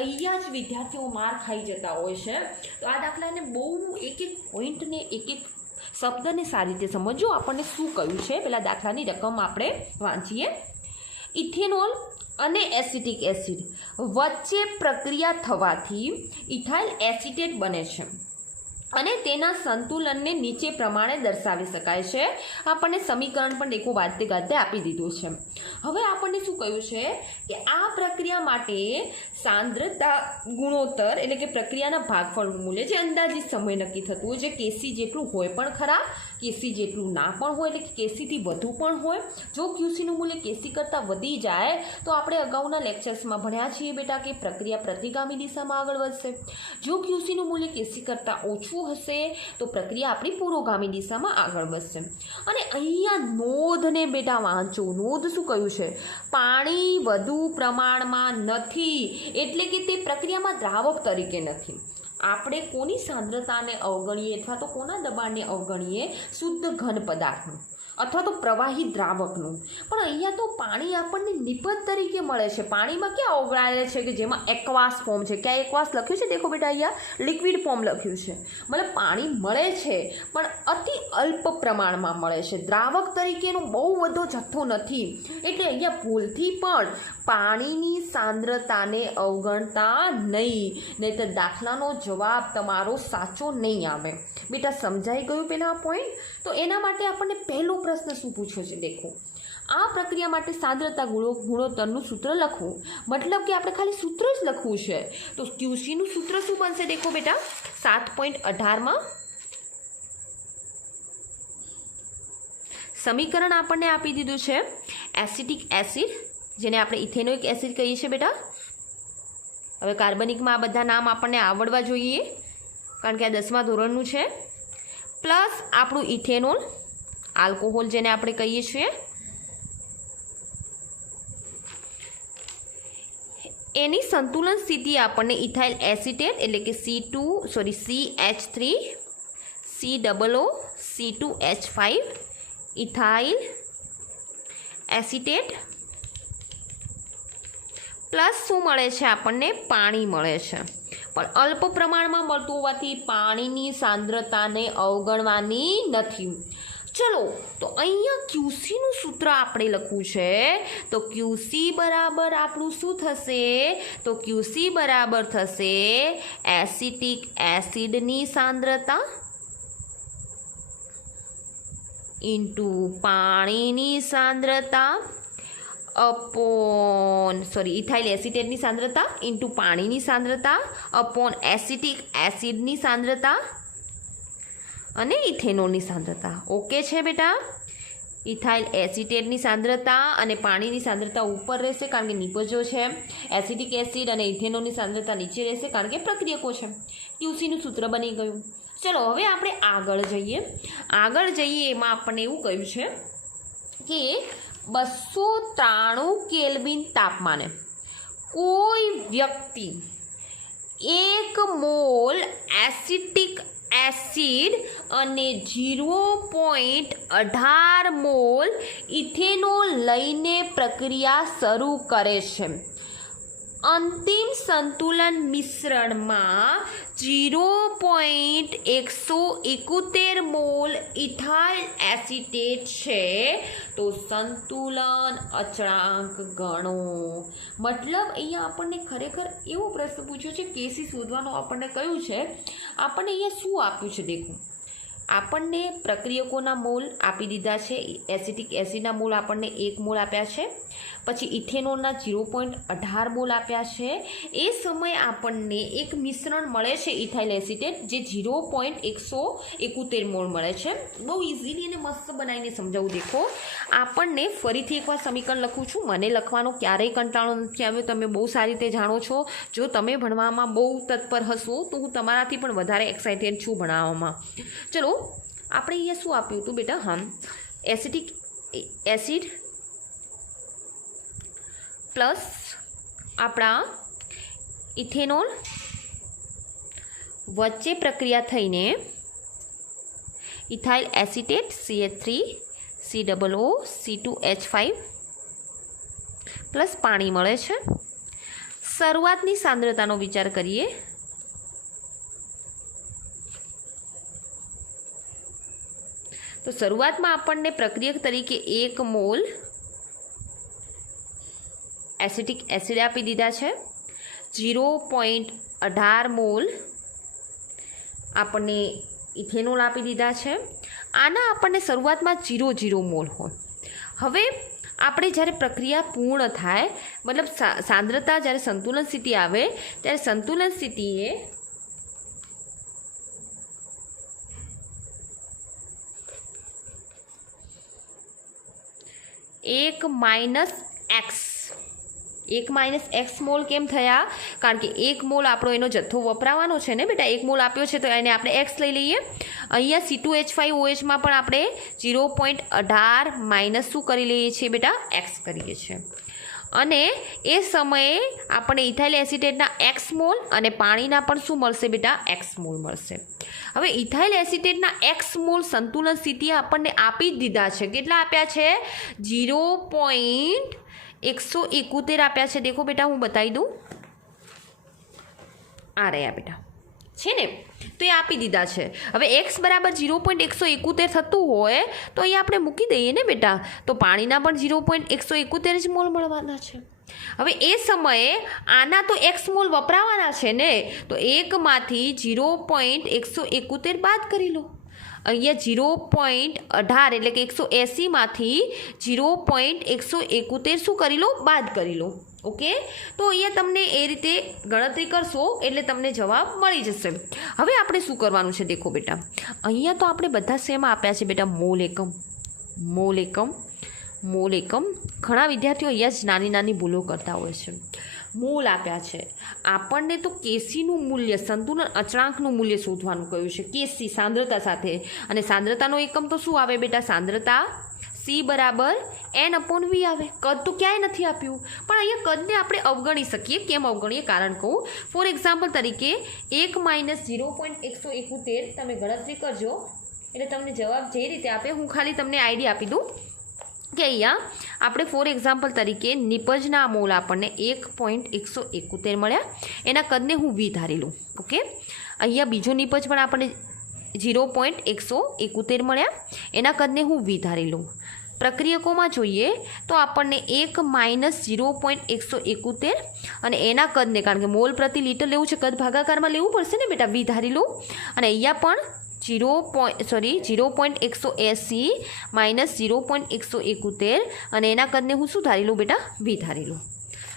અહીંયા જ વિદ્યાર્થીઓ માર ખાઈ જતા હોય છે. તો આ દાખલાને બહુ એક પોઈન્ટને એક શબ્દને સારી રીતે સમજો. આપણને શું કહ્યું છે પેલા દાખલાની રકમ આપણે વાંચીએ. ઇથેનોલ અને એસિટિક એસિડ વચ્ચે પ્રક્રિયા થવાથી ઇથાઇલ એસિટેટ બને છે અને તેના સંતુલનને નીચે પ્રમાણે દર્શાવી શકાય છે. આપણને સમીકરણ પણ દેખો વાતે ગાતે આપી દીધું છે. હવે આપણને શું કહ્યું છે કે આ પ્રક્રિયા માટે સાંદ્રતા ગુણોત્તર એટલે કે પ્રક્રિયાના ભાગફળનું મૂલ્ય જે અંદાજિત સમય નક્કી થતું હોય, જે કેસી જેટલું હોય પણ ખરા, કેસી જેટલું ના પણ હોય, એટલે કે કેસીથી વધુ પણ હોય. જો ક્યુસીનું મૂલ્ય કેસી કરતાં વધી જાય તો આપણે અગાઉના લેક્ચર્સમાં ભણ્યા છીએ બેટા કે પ્રક્રિયા પ્રતિગામી દિશામાં આગળ વધશે. જો ક્યુસીનું મૂલ્ય કેસી કરતાં ઓછું હશે તો પ્રક્રિયા આપણી પુરોગામી દિશામાં આગળ વધશે. અને અહીંયા નોંધને બેટા વાંચો. નોંધ શું કહ્યું છે? પાણી વધુ પ્રમાણમાં નથી એટલે કે તે પ્રક્રિયામાં દ્રાવક તરીકે નથી. આપણે કોની સાંદ્રતાને અવગણીએ અથવા તો કોના દબાણને અવગણીએ? શુદ્ધ ઘન પદાર્થનું અથવા તો પ્રવાહી દ્રાવકનું. પણ અહીંયા તો પાણી આપણને નિપજ તરીકે મળે છે. પાણીમાં ક્યાં ઓગળાયેલ છે કે જેમાં એક્વાસ ફોર્મ છે? ક્યાં એક્વાસ લખ્યું છે? દેખો બેટા અહીંયા લિક્વિડ ફોર્મ લખ્યું છે. મતલબ પાણી મળે છે પણ અતિ અલ્પ પ્રમાણમાં મળે છે, દ્રાવક તરીકેનો બહુ વધુ જથ્થો નથી. એટલે અહીંયા ભૂલથી પણ પાણીની સાંદ્રતાને અવગણતા નહીં તો દાખલાનો જવાબ તમારો સાચો નહીં આવે. બેટા સમજાઈ ગયું પહેલાં આ પોઈન્ટ? તો એના માટે આપણને પહેલો પ્રશ્ન શું પૂછ્યો છે? દેખો, આ પ્રક્રિયા માટે સાંદ્રતા ગુણોત્તરનું સૂત્ર લખવું. મતલબ કે આપણે ખાલી સૂત્ર જ લખવું છે. તો ક્યુસીનું સૂત્ર શું બનશે? દેખો બેટા 7.18માં સમીકરણ આપણને આપી દીધું છે એસિટિક એસિડ, જેને આપણે ઇથેનોઇક એસિડ કહીએ છીએ બેટા. હવે કાર્બનિકમાં આ બધા નામ આપણને આવડવા જોઈએ કારણ કે આ 10મા ધોરણનું છે. પ્લસ આપણું ઇથેનોલ, આલ્કોહોલ જેને આપણે કહીએ છીએ, એની સંતુલન સ્થિતિ આપણને ઇથાઇલ એસિટેટ એટલે કે CH3 COO C2H5 ethyl acetate plus શું મળે છે? આપણને પાણી મળે છે. પણ અલ્પ પ્રમાણમાં મળતું હોવાથી પાણીની સાંદ્રતાને અવગણવાની નથી. ચલો તો અહીંયા ક્યુસીનું સૂત્ર આપણે લખવું છે તો ક્યુસી બરાબર આપણું શું થશે તો ક્યુસી બરાબર થશે એસિટિક એસિડની સાંદ્રતા ઇન્ટુ પાણીની સાંદ્રતા અપોન ઇથાઇલ એસિટેટની સાંદ્રતા ઇન્ટુ પાણીની સાંદ્રતા અપોન એસિટિક એસિડની સાંદ્રતા અને ઇથેનોલની સાંદ્રતા. ઓકે છે બેટા? ઇથાઇલ એસિટેટની સાંદ્રતા અને પાણીની સાંદ્રતા ઉપર રહેશે કારણ કે નિપજો છે. એસિટિક એસિડ અને ઇથેનોલની સાંદ્રતા નીચે રહેશે કારણ કે પ્રક્રિયકો છે. ક્યુસીનું સૂત્ર બની ગયું. ચલો હવે આપણે આગળ જઈએ. એમાં આપણને એવું કહ્યું છે કે 293 કેલ્વિન તાપમાને કોઈ વ્યક્તિ 1 મોલ એસિટિક એસિડ અને 0.18 મોલ ઇથેનોલ લઈને પ્રક્રિયા શરૂ કરે છે. અંતિમ સંતુલન મિશ્રણમાં 0.171 મોલ ઇથાઇલ એસિટેટ છે તો સંતુલન અચળાંક ગણો. મતલબ અહીંયા આપણને ખરેખર એવો પ્રશ્ન પૂછ્યો છે કેસી શોધવાનું આપણને કહ્યું છે. આપણને અહીંયા શું આપ્યું છે દેખો. આપણને પ્રક્રિયકોના મોલ આપી દીધા છે. એસિટિક એસિડના મોલ આપણને 1 મોલ આપ્યા છે. પછી ઇથેનોલના 0.18 મોલ આપ્યા છે. એ સમયે આપણને એક મિશ્રણ મળે છે ઇથાઇલ એસિટેટ જે 0.171 મોલ મળે છે. બહુ ઇઝીલી અને મસ્ત બનાવીને સમજાવું દેખો. આપણને ફરીથી એકવાર સમીકરણ લખું છું. મને લખવાનો ક્યારેય કંટાળો નથી આવ્યો. તમે બહુ સારી રીતે જાણો છો. જો તમે ભણવામાં બહુ તત્પર હશો તો હું તમારાથી પણ વધારે એક્સાઇટેડ છું ભણાવવામાં. ચલો આપણે અહીંયા શું આપ્યું હતું બેટા? એસિટિક એસિડ પ્લસ આપણા ઇથેનોલ વચ્ચે પ્રક્રિયા થઈને ethyl acetate CH3 COO C2H5 plus પાણી મળે છે. શરૂઆતની સાંદ્રતાનો વિચાર કરીએ. તો શરૂઆતમાં આપણને પ્રક્રિયક તરીકે 1 મોલ એસિટિક એસિડ આપી દીધા છે. 0.18 મોલ આપણને ઇથેનોલ આપી દીધા છે. આના આપણને શરૂઆતમાં 0 મોલ હોય. હવે આપણે જ્યારે પ્રક્રિયા પૂર્ણ થાય મતલબ સાંદ્રતા જ્યારે સંતુલન સ્થિતિ આવે ત્યારે સંતુલન સ્થિતિએ एक माइनस एक्स मोल केम थया कारण के 1 मोल आपणो एनो जत्थो वपरावानो छे ने बेटा. 1 मोल आप्यो छे तो एने आपणे एक्स लई लईए. अहींया C2H5OH में पण आपणे 0.18 माइनस शुं करी लईए छीए बेटा? एक्स करीए छीए. અને એ સમયે આપણને ઇથાઇલ એસિટેટના એક્સ મોલ અને પાણીના પણ શું મળશે બેટા? એક્સ મોલ મળશે. હવે ઇથાઇલ એસિટેટના એક્સ મોલ સંતુલન સ્થિતિએ આપણને આપી જ દીધા છે. કેટલા આપ્યા છે? 0.171 આપ્યા છે. દેખો બેટા હું બતાવી દઉં. આ રહ્યા બેટા છે ને, તો એ આપી દીધા છે. હવે એક્સ બરાબર 0.171 થતું હોય તો અહીં આપણે મૂકી દઈએ ને બેટા. તો પાણીના પણ 0.171 જ મોલ મળવાના છે. હવે એ સમયે આના તો એક્સ મોલ વપરાવાના છે ને, તો 1માંથી 0.171 બાદ કરી લો. અહીંયા 0.18 એટલે કે 180માંથી 0.171 શું કરી લો? બાદ કરી લો. ઓકે, તો અહીંયા તમને એ રીતે ગણતરી કરશો એટલે તમને જવાબ મળી જશે. હવે આપણે શું કરવાનું છે દેખો બેટા. અહીંયા તો આપણે બધા શેમાં આપ્યા છે બેટા? મોલ એકમ. ઘણા વિદ્યાર્થીઓ અહીંયા જ નાની ભૂલો કરતા હોય છે. મોલ આપ્યા છે. આપણને તો કેસીનું મૂલ્ય સંતુલન અચળાંકનું મૂલ્ય શોધવાનું કહ્યું છે. કેસી સાંદ્રતા સાથે, અને સાંદ્રતાનો એકમ તો શું આવે બેટા? સાંદ્રતા C બરાબર N/V આવે. કદ તો ક્યાંય નથી આપ્યું, પણ અહીંયા કદને આપણે અવગણી શકીએ. કેમ અવગણીએ? કારણ કહું. ફોર એક્ઝામ્પલ તરીકે 1 માઇનસ 0.171 તમે ગણતરી કરજો એટલે તમને જવાબ જે રીતે આપે હું ખાલી તમને આઈડિયા આપી દઉં કે અહીંયા આપણે ફોર એક્ઝામ્પલ તરીકે નિપજના મોલ આપણને 1.171 મળ્યા. એના કદને હું V ધારી લઉં. ઓકે, અહીંયા બીજો નિપજ પણ આપણને 0.171 મળ્યા. એના કદને હું વી ધારી લઉં. પ્રક્રિયકોમાં જોઈએ તો આપણને 1 માઇનસ 0.171 અને એના કદને, કારણ કે મોલ પ્રતિ લીટર લેવું છે, કદ ભાગાકારમાં લેવું પડશે ને બેટા, વી ધારી લઉં. અને અહીંયા પણ 0.180 માઇનસ 0.171 અને એના કદને હું શું ધારી લઉં બેટા, વી ધારી લઉં.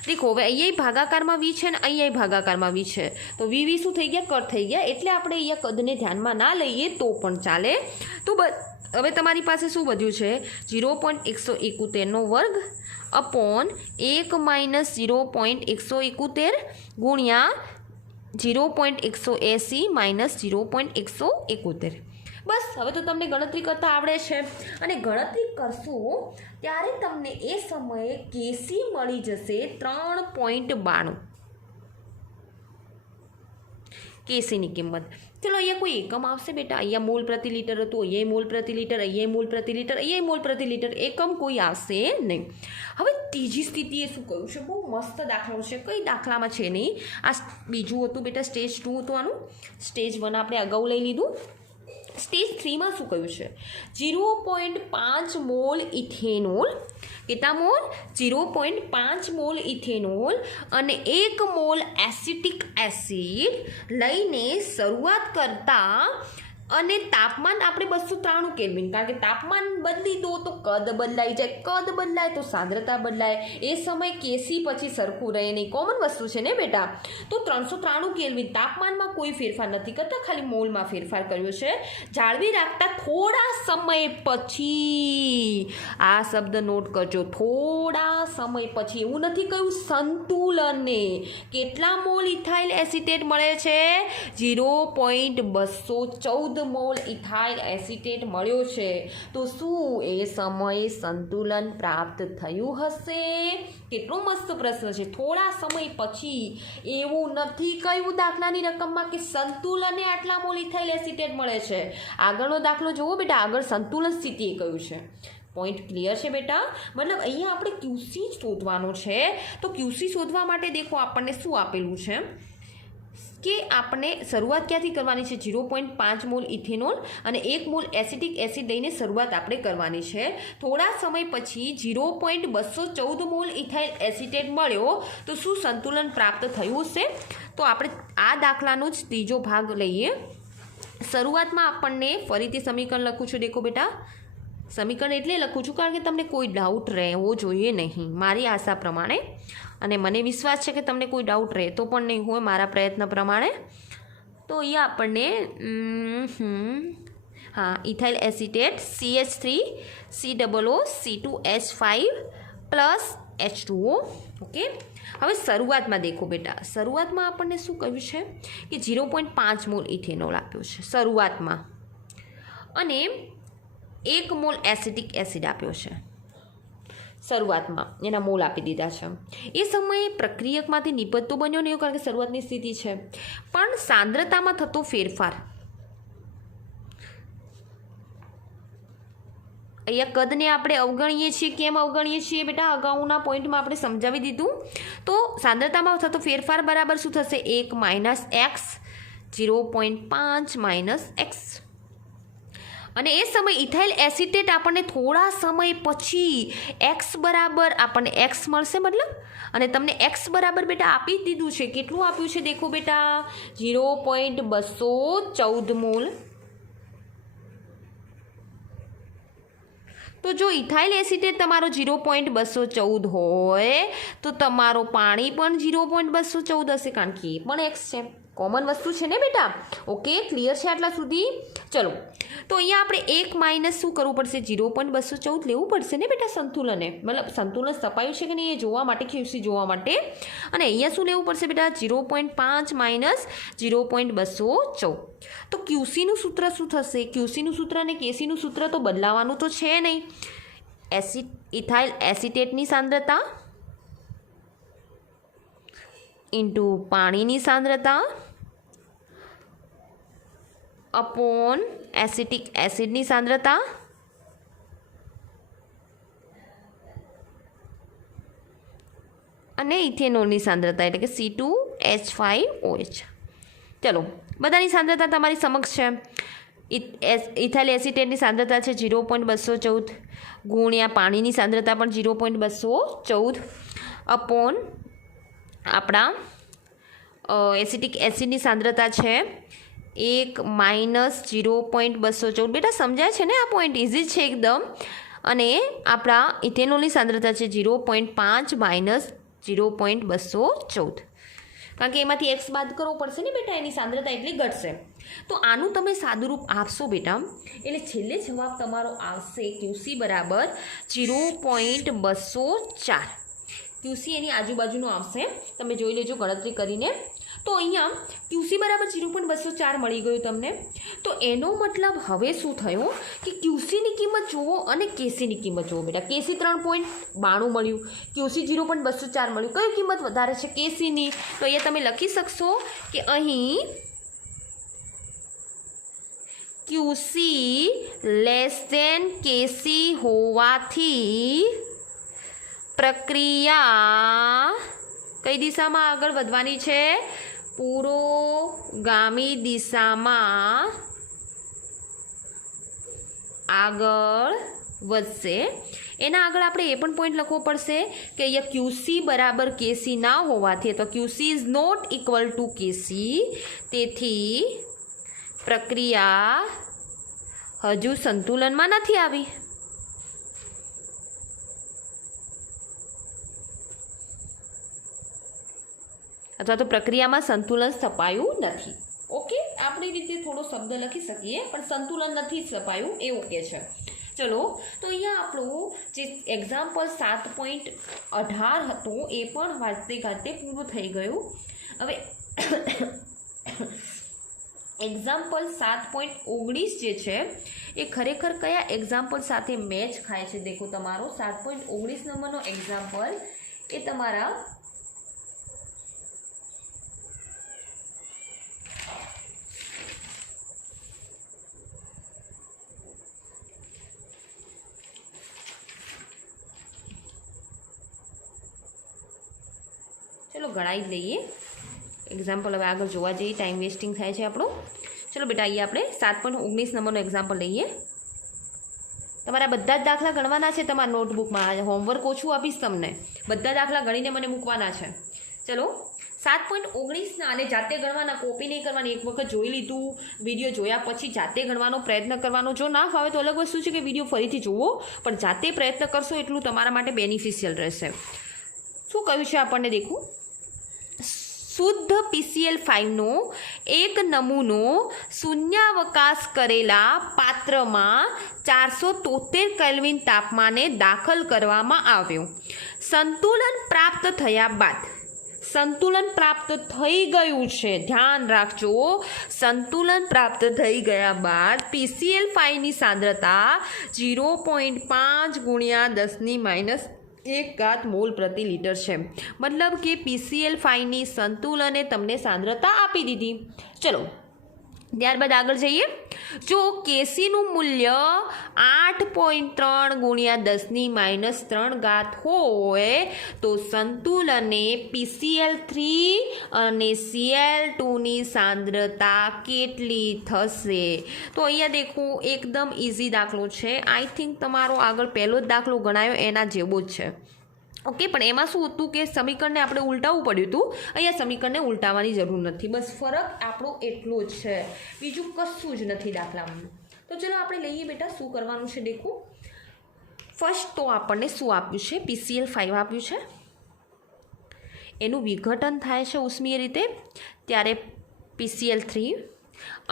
દેખો હવે અહીંયા ભાગાકારમાં વી છે ને અહીંયા ભાગાકારમાં વી છે, તો વી શું થઈ ગયા, કટ થઈ ગયા. એટલે આપણે અહીંયા કદને ધ્યાનમાં ના લઈએ તો પણ ચાલે. તો હવે તમારી પાસે શું વધ્યું છે, 0.171 વર્ગ અપોન 1 માઇનસ 0.171 ગુણ્યા 0.180 માઇનસ 0.171. બસ હવે તો તમને ગણતરી કરતાં આવડે છે. અને ગણતરી કરશો ત્યારે તમને એ સમયે કેસી મળી જશે 3.92 કેસીની કિંમત. ચલો અહીંયા કોઈ એકમ આવશે બેટા, અહીંયા મોલ પ્રતિ લીટર હતું, અહીંયા મોલ પ્રતિ લીટર, અહીંયા મોલ પ્રતિ લીટર, અહીંયા મોલ પ્રતિ લીટર, એકમ કોઈ આવશે નહીં. હવે ત્રીજી સ્થિતિએ શું કહ્યું છે, બહુ મસ્ત દાખલો છે. કઈ દાખલામાં છે નહીં, આ બીજું હતું બેટા, સ્ટેજ 2 હતું આનું. સ્ટેજ 1 આપણે અગાઉ લઈ લીધું. સ્ટેજ 3માં શું કહ્યું છે, 0.5 મોલ ઇથેનોલ, કેટલા મોલ, 0.5 મોલ ઇથેનોલ અને 1 મોલ એસિટિક એસિડ લઈને શરૂઆત કરતા અને તાપમાન આપણે 293 કેલ્વિન, કારણ કે તાપમાન બદલી દો તો કદ બદલાઈ જાય, કદ બદલાય તો સાંદ્રતા બદલાય. એ સમય કેસી પછી સરખું રહે નહીં, કોમન વસ્તુ છે ને બેટા. તો 393 કેલ્વિન તાપમાનમાં કોઈ ફેરફાર નથી કરતા, ખાલી મોલમાં ફેરફાર કર્યો છે. જાળવી રાખતા થોડા સમય પછી, આ શબ્દ નોટ કરજો, થોડા સમય પછી, એવું નથી કહ્યું સંતુલનને. કેટલા મોલ ઇથાઇલ એસિટેટ મળે છે, 0.214 મોલ ઇથાઇલ એસિટેટ મળ્યો છે. તો શું એ સમયે સંતુલન પ્રાપ્ત થયું હશે? કેટલો મસ્ત પ્રશ્ન છે. થોડા સમય પછી, એવું નથી કહ્યું દાખલાની રકમમાં કે સંતુલને આટલા મોલ ઇથાઇલ એસિટેટ મળે છે. આગળનો દાખલો જુઓ બેટા, આગળ સંતુલન સ્થિતિએ કહ્યું છે. પોઈન્ટ ક્લિયર છે બેટા? મતલબ અહીંયા આપણે ક્યુસી શોધવાનો છે. તો ક્યુસી શોધવા માટે દેખો આપણને શું આપેલું છે કે આપણે શરૂઆત ક્યાંથી કરવાની છે, 0.5 મોલ ઇથેનોલ અને 1 મોલ એસિટિક એસિડ લઈને શરૂઆત આપણે કરવાની છે. થોડા સમય પછી 0.214 મોલ ઇથાઇલ એસિટેટ મળ્યો, તો શું સંતુલન પ્રાપ્ત થયું હશે? તો આપણે આ દાખલાનો જ ત્રીજો ભાગ લઈએ. શરૂઆતમાં આપણને ફરીથી સમીકરણ લખું છું. દેખો બેટા, સમીકરણ એટલે લખું છું કારણ કે તમને કોઈ ડાઉટ રહેવો જોઈએ નહીં, મારી આશા પ્રમાણે. અને મને વિશ્વાસ છે કે તમને કોઈ ડાઉટ રહેતો પણ નહીં હોય મારા પ્રયત્ન પ્રમાણે. તો અહીંયા આપણને હા, ethyl acetate CH3 COO C2H5 plus H2O. Okay, હવે શરૂઆતમાં દેખો બેટા, શરૂઆતમાં આપણને શું કહ્યું છે કે 0.5 મોલ ઇથેનોલ આપ્યો છે શરૂઆતમાં, અને 1 મોલ એસિટિક એસિડ આપ્યો છે શરૂઆતમાં, એના મોલ આપી દીધા છે. એ સમયે પ્રક્રિયકમાંથી નિપજ તો બન્યો નહીં કારણ કે શરૂઆતની સ્થિતિ છે, પણ સાંદ્રતામાં થતો ફેરફાર, અહીંયા કદને આપણે અવગણીએ છીએ. કેમ અવગણીએ છીએ બેટા? અગાઉના પોઈન્ટમાં આપણે સમજાવી દીધું. તો સાંદ્રતામાં થતો ફેરફાર બરાબર શું થશે, 1 માઇનસ એક્સ, 0.5 માઇનસ એક્સ. અને એ સમય ઇથાઇલ એસિટેટ આપણને થોડા સમય પછી એક્સ બરાબર આપણને એક્સ મળશે મતલબ, અને તમને એક્સ બરાબર બેટા આપી જ દીધું છે. કેટલું આપ્યું છે દેખો બેટા, 0.214 મોલ. તો જો ઇથાઇલ એસિટેટ તમારો 0.214 હોય તો તમારો પાણી પણ 0.214 હશે, કારણ કે એ પણ એક્સ છે. કોમન વસ્તુ છે ને બેટા? ઓકે, ક્લિયર છે આટલા સુધી? ચલો, તો અહીંયા આપણે 1 માઇનસ શું કરવું પડશે, 0.214 લેવું પડશે ને બેટા સંતુલને, મતલબ સંતુલન સ્થપાયું છે કે નહીં એ જોવા માટે, ક્યુસી જોવા માટે. અને અહીંયા શું લેવું પડશે બેટા, 0.5 માઇનસ 0.214. તો ક્યુસીનું સૂત્ર શું થશે? ક્યુસીનું સૂત્ર અને કેસીનું સૂત્ર તો બદલાવાનું તો છે નહીં. ઇથાઇલ એસિટેટની સાંદ્રતા ઇન્ટુ પાણીની સાંદ્રતા અપોન એસિટિક એસિડની સાંદ્રતા અને ઇથેનોલની સાંદ્રતા એટલે કે C2H5OH. ચલો, બધાની સાંદ્રતા તમારી સમક્ષ છે. ઇથાઇલ એસિટેટની સાંદ્રતા છે 0.214 ગુણ્યા પાણીની સાંદ્રતા પણ 0.214 અપોન આપણા એસિટિક એસિડની સાંદ્રતા છે 1 - 0.214. બેટા સમજાય છે ને આ પોઈન્ટ? ઇઝી છે એકદમ. અને આપણા ઇથેનોલની સાંદ્રતા છે 0.5 - 0.214, કારણ કે એમાંથી એક્સ બાદ કરવો પડશે ને બેટા, એની સાંદ્રતા એટલી ઘટશે. તો આનું તમે સાદુરૂપ આપશો બેટા, એટલે છેલ્લે જવાબ તમારો આવશે QC બરાબર 0.204. QC એની આજુબાજુનું આવશે, તમે જોઈ લેજો ગણતરી કરીને. તો અહીંયા QC બરાબર 0.204 મળી ગયું તમને. તો એનો મતલબ હવે શું થયું કે QCની કિંમત જુઓ અને KCની કિંમત જુઓ બેટા. KC 3.92 મળ્યું, QC 0.204 મળ્યું. કઈ કિંમત વધારે છે? KCની. તો અહીંયા તમે લખી શકશો કે અહીં QC < KC હોવાથી પ્રક્રિયા કઈ દિશામાં આગળ વધવાની છે? પુરોગામી દિશામાં આગળ વધશે. એના આગળ આપણે એ પણ પોઈન્ટ લખવો પડશે કે અહીંયા QC બરાબર KC ના હોવાથી, અથવા QC is not equal to KC, તેથી પ્રક્રિયા હજુ સંતુલનમાં નથી આવી. અથવા તો પ્રક્રિયામાં સંતુલન સ્થપાયું નથી. ઓકે, આપણી રીતે થોડો શબ્દ લખી શકીએ, પણ સંતુલન નથી સ્થપાયું એવું કે છે. ચલો, તો અહીંયા આપણું જે એક્ઝામ્પલ 7.18 હતું એ પણ વાંચતે ગાતે પૂરું થઈ ગયું. હવે એક્ઝામ્પલ 7.19 જે છે એ ખરેખર કયા એક્ઝામ્પલ સાથે મેચ ખાય છે? દેખો, તમારો 7.19 નંબરનો એક્ઝામ્પલ એ તમારા ચલો ગણાવી જ લઈએ એક્ઝામ્પલ. હવે આગળ જોવા જઈએ, ટાઈમ વેસ્ટિંગ થાય છે આપણું. ચલો બેટા, અહીંયા આપણે 7.19 નંબરનો એક્ઝામ્પલ લઈએ. તમારા બધા જ દાખલા ગણવાના છે તમારા નોટબુકમાં. હોમવર્ક ઓછું આપીશ તમને, બધા દાખલા ગણીને મને મૂકવાના છે. ચલો, 7.19ના અને જાતે ગણવાના, કોપી નહીં કરવાની. એક વખત જોઈ લીધું, વિડીયો જોયા પછી જાતે ગણવાનો પ્રયત્ન કરવાનો. જો ના ફાવે તો અલગ વસ્તુ છે કે વિડીયો ફરીથી જુઓ, પણ જાતે પ્રયત્ન કરશો એટલું તમારા માટે બેનિફિશિયલ રહેશે. શું કહ્યું છે આપણને? દેખું, શુદ્ધ PCl5નો એક નમૂનો શૂન્યાવકાશ કરેલા પાત્રમાં 473 કેલ્વિન તાપમાને દાખલ કરવામાં આવ્યો. સંતુલન પ્રાપ્ત થયા બાદ, સંતુલન પ્રાપ્ત થઈ ગયું છે, ધ્યાન રાખજો, સંતુલન પ્રાપ્ત થઈ ગયા બાદ PCl5ની સાંદ્રતા 0.5 × 10⁻1 મોલ પ્રતિ લિટર છે. મતલબ કે PCl5ની સંતુલને તમને સાંદ્રતા આપી દીધી. ચલો, ત્યારબાદ આગળ જઈએ. જો KCનું મૂલ્ય 8.3 × 10⁻³ હોય તો સંતુલને PCl3 અને Cl2ની સાંદ્રતા કેટલી થશે? તો અહીંયા દેખો, એકદમ ઇઝી દાખલો છે. આઈ થિંક તમારો આગળ પહેલો જ દાખલો ગણાયો એના જેવો જ છે. ઓકે, પણ એમાં શું હતું કે સમીકરણને આપણે ઉલટાવવું પડ્યું હતું. અહીંયા સમીકરણને ઉલટાવવાની જરૂર નથી, બસ ફરક આપણો એટલો જ છે, બીજું કશું જ નથી દાખલામાં. તો ચલો આપણે લઈએ બેટા, શું કરવાનું છે. દેખો, ફર્સ્ટ તો આપણને શું આપ્યું છે? PCl5 આપ્યું છે, એનું વિઘટન થાય છે ઉષ્મીય રીતે, ત્યારે PCl3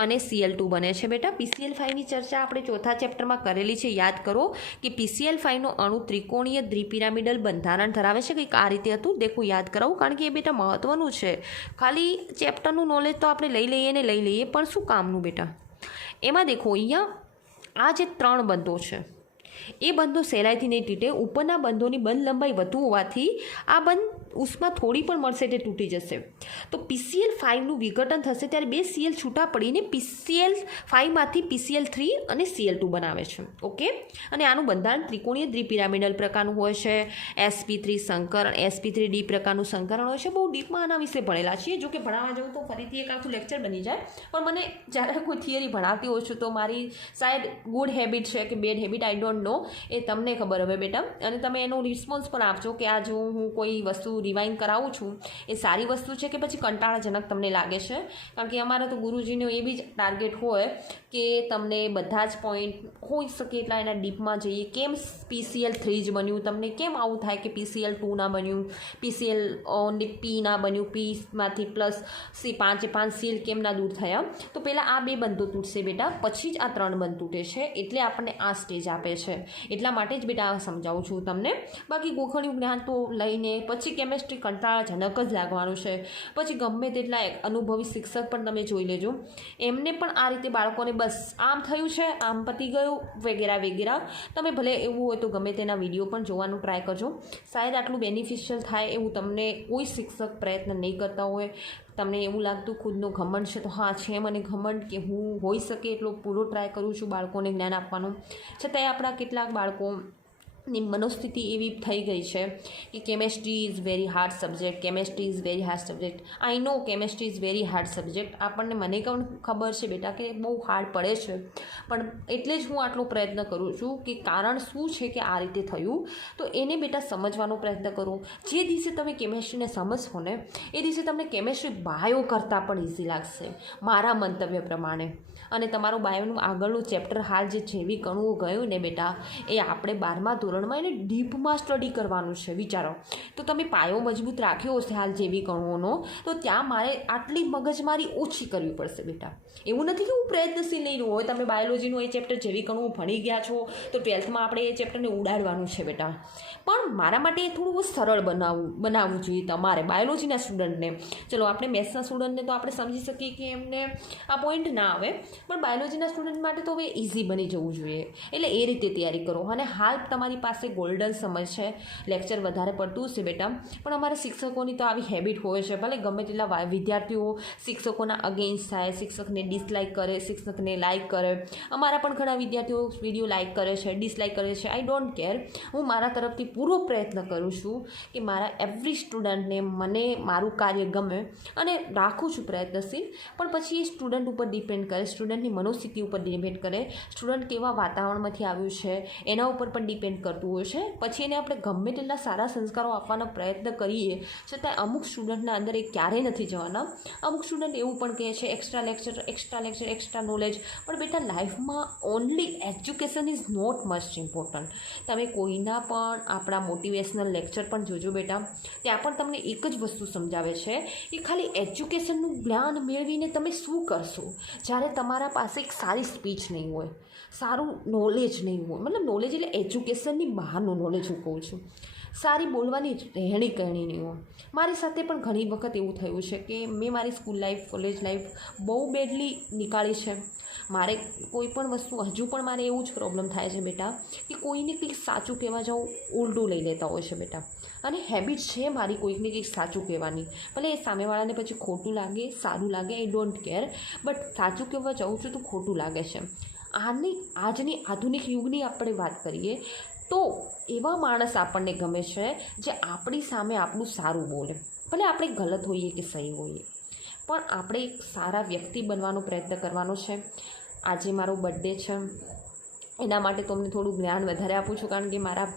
અને Cl2 બને છે. બેટા, PCl5ની ચર્ચા આપણે ચોથા ચેપ્ટરમાં કરેલી છે, યાદ કરો કે PCl5નો અણુ ત્રિકોણીય દ્વિપિરામિડલ બંધારણ ધરાવે છે. કંઈક આ રીતે હતું. દેખો, યાદ કરાવું, કારણ કે એ બેટા મહત્ત્વનું છે. ખાલી ચેપ્ટરનું નોલેજ તો આપણે લઈ લઈએ, પણ શું કામનું બેટા? એમાં દેખો, અહીંયા આ જે 3 બંધો છે એ બંધો સહેલાઈથી નહીં તૂટે. ઉપરના બંધોની બંધ લંબાઈ વધુ હોવાથી આ બંધ ઉષ્મા થોડી પણ મળશે તે તૂટી જશે. તો PCl5નું વિઘટન થશે ત્યારે 2 Cl છૂટા પડીને PCl5માંથી PCl3 અને Cl2 બનાવે છે. ઓકે, અને આનું બંધારણ ત્રિકોણીય દ્વિપિરામિડલ પ્રકારનું હોય છે. sp3 સંકરણ, sp3d પ્રકારનું સંકરણ હોય છે. બહુ ડીપમાં આના વિશે ભણેલા છીએ. જો કે ભણાવવા જાઉં તો ફરીથી એક આખું લેક્ચર બની જાય, પણ મને જ્યારે કોઈ થિયરી ભણાવતી હોઉં છું તો મારી શાયદ ગુડ હેબિટ છે કે bad habit, I don't know, એ તમને ખબર હવે બેટા. અને તમે એનો રિસ્પોન્સ પણ આપજો કે આ જો હું કોઈ વસ્તુ રિવાઇન્ડ કરાવું છું એ સારી વસ્તુ છે કે પછી કંટાળાજનક તમને લાગે છે. કારણ કે અમારા તો ગુરુજીનો એ બી જ ટાર્ગેટ હોય કે તમને બધા જ પોઈન્ટ હોઈ શકે એટલા એના ડીપમાં જઈએ. કેમ PCl3 જ બન્યું, તમને કેમ આવું થાય કે PCl2 ના બન્યું, PCl ઓનલી P ના બન્યું, Pમાંથી પ્લસ C5 Cl કેમ ના દૂર થયા. તો પહેલાં આ 2 બંધો તૂટશે બેટા, પછી જ આ 3 બંધ તૂટે છે. એટલે આપણને આ સ્ટેજ આપે છે. એટલા માટે જ બેટા સમજાવું છું તમને. બાકી ગોખણિયું જ્ઞાન તો લઈને પછી કેમેસ્ટ્રી કંટાળાજનક જ લાગવાનું છે. પછી ગમે તેટલા અનુભવી શિક્ષક પણ તમે જોઈ લેજો, એમને પણ આ રીતે બાળકોને બસ આમ થયું છે, આમ પતી ગયું, વગેરે વગેરે. તમે ભલે એવું હોય તો ગમે તેના વિડીયો પણ જોવાનું ટ્રાય કરજો. શાયદ આટલું બેનિફિશિયલ થાય એવું તમને કોઈ શિક્ષક પ્રયત્ન નહીં કરતા હોય. તમને એવું લાગતું ખુદનો ઘમંડ છે તો હા છે મને ઘમંડ કે હું હોઈ શકે એટલો પૂરો ટ્રાય કરું છું બાળકોને જ્ઞાન આપવાનો. છતાંય આપણા કેટલાક બાળકોની મનોસ્થિતિ એવી થઈ ગઈ છે કે chemistry is very hard subject, chemistry is very hard subject. I know chemistry is very hard subject. આપણને મને પણ ખબર છે બેટા કે બહુ હાર્ડ પડે છે, પણ એટલે જ હું આટલો પ્રયત્ન કરું છું કે કારણ શું છે કે આ રીતે થયું, તો એને બેટા સમજવાનો પ્રયત્ન કરો. જે દિવસે તમે કેમેસ્ટ્રીને સમજશો ને એ દિવસે તમને કેમેસ્ટ્રી બાયો કરતાં પણ ઇઝી લાગશે મારા મંતવ્ય પ્રમાણે. અને તમારું બાયોનું આગળનું ચેપ્ટર હાલ જે જૈવિક અણુઓ ગયું ને બેટા, એ આપણે 12મા ધોરણમાં એને ડીપમાં સ્ટડી કરવાનું છે. વિચારો તો તમે પાયો મજબૂત રાખ્યો હશે હાલ જૈવિક અણુઓનો, તો ત્યાં મારે આટલી મગજમારી ઓછી કરવી પડશે બેટા. એવું નથી કે હું પ્રયત્નશીલ નહીં રહું. હોય તમે બાયોલોજીનું એ ચેપ્ટર જૈવિક અણુઓ ભણી ગયા છો તો 12થમાં આપણે એ ચેપ્ટરને ઉડાડવાનું છે બેટા. પણ મારા માટે એ થોડું સરળ બનાવવું જોઈએ તમારે બાયોલોજીના સ્ટુડન્ટને. ચલો આપણે મેથ્સના સ્ટુડન્ટને તો આપણે સમજી શકીએ કે એમને આ પોઈન્ટ ના આવે, પણ બાયોલોજીના સ્ટુડન્ટ માટે તો હવે ઇઝી બની જવું જોઈએ. એટલે એ રીતે તૈયારી કરો. અને હાલ તમારી પાસે ગોલ્ડન સમય છે. લેક્ચર વધારે પડતું છે બેટા, પણ અમારા શિક્ષકોની તો આવી હેબિટ હોય છે. ભલે ગમે તેટલા વિદ્યાર્થીઓ શિક્ષકોના અગેન્સ્ટ થાય, શિક્ષકને ડિસલાઇક કરે, શિક્ષકને લાઇક કરે. અમારા પણ ઘણા વિદ્યાર્થીઓ વિડીયો લાઇક કરે છે, ડિસલાઇક કરે છે. I don't care. હું મારા તરફથી પૂરો પ્રયત્ન કરું છું કે મારા એવરી સ્ટુડન્ટને મને મારું કાર્ય ગમે અને રાખું છું પ્રયત્નશીલ. પણ પછી એ સ્ટુડન્ટ ઉપર ડિપેન્ડ કરે, સ્ટુડન્ટની મનોસ્થિતિ ઉપર ડિપેન્ડ કરે, સ્ટુડન્ટ કેવા વાતાવરણમાંથી આવ્યું છે એના ઉપર પણ ડિપેન્ડ કરતું હોય છે. પછી એને આપણે ગમે તેટલા સારા સંસ્કારો આપવાનો પ્રયત્ન કરીએ છતાં અમુક સ્ટુડન્ટના અંદર એ ક્યારેય નથી જવાના. અમુક સ્ટુડન્ટ એવું પણ કહે છે એક્સ્ટ્રા લેક્ચર, એક્સ્ટ્રા નોલેજ. પણ બેટા લાઈફમાં only education is not much important. તમે કોઈના પણ આપણા મોટિવેશનલ લેક્ચર પણ જોજો બેટા, ત્યાં પણ તમને એક જ વસ્તુ સમજાવે છે કે ખાલી એજ્યુકેશનનું જ્ઞાન મેળવીને તમે શું કરશો જ્યારે તમારા પાસે એક સારી સ્પીચ નહીં હોય, સારું નોલેજ નહીં હોય. મતલબ નોલેજ એટલે એજ્યુકેશનની બહારનું નોલેજ હું કહું છું. સારી બોલવાની રહેણી કહેણી નહીં હોય. મારી સાથે પણ ઘણી વખત એવું થયું છે કે મેં મારી સ્કૂલ લાઈફ, કોલેજ લાઈફ બહુ બેડલી નીકાળી છે. મારે કોઈ પણ વસ્તુ હજુ પણ મારે એવું જ પ્રોબ્લેમ થાય છે બેટા કે કોઈને કંઈક સાચું કહેવા જાઉં ઉલટું લઈ લેતા હોય છે બેટા. અને હેબિટ છે મારી કોઈકને કંઈક સાચું કહેવાની. ભલે એ સામેવાળાને પછી ખોટું લાગે, સારું લાગે, આઈ ડોન્ટ કેર, બટ સાચું કહેવા જાઉં છું તો ખોટું લાગે છે. આજની આધુનિક યુગની આપણે વાત કરીએ તો એવા માણસ આપણને ગમે છે જે આપણી સામે આપણું સારું બોલે. ભલે આપણે ગલત હોઈએ કે સહી હોઈએ, પણ આપણે એક સારા વ્યક્તિ બનવાનો પ્રયત્ન કરવાનો છે. આજે મારો બર્થડે છે, એના માટે તો અમને થોડું જ્ઞાન વધારે આપું છું, કારણ કે મારા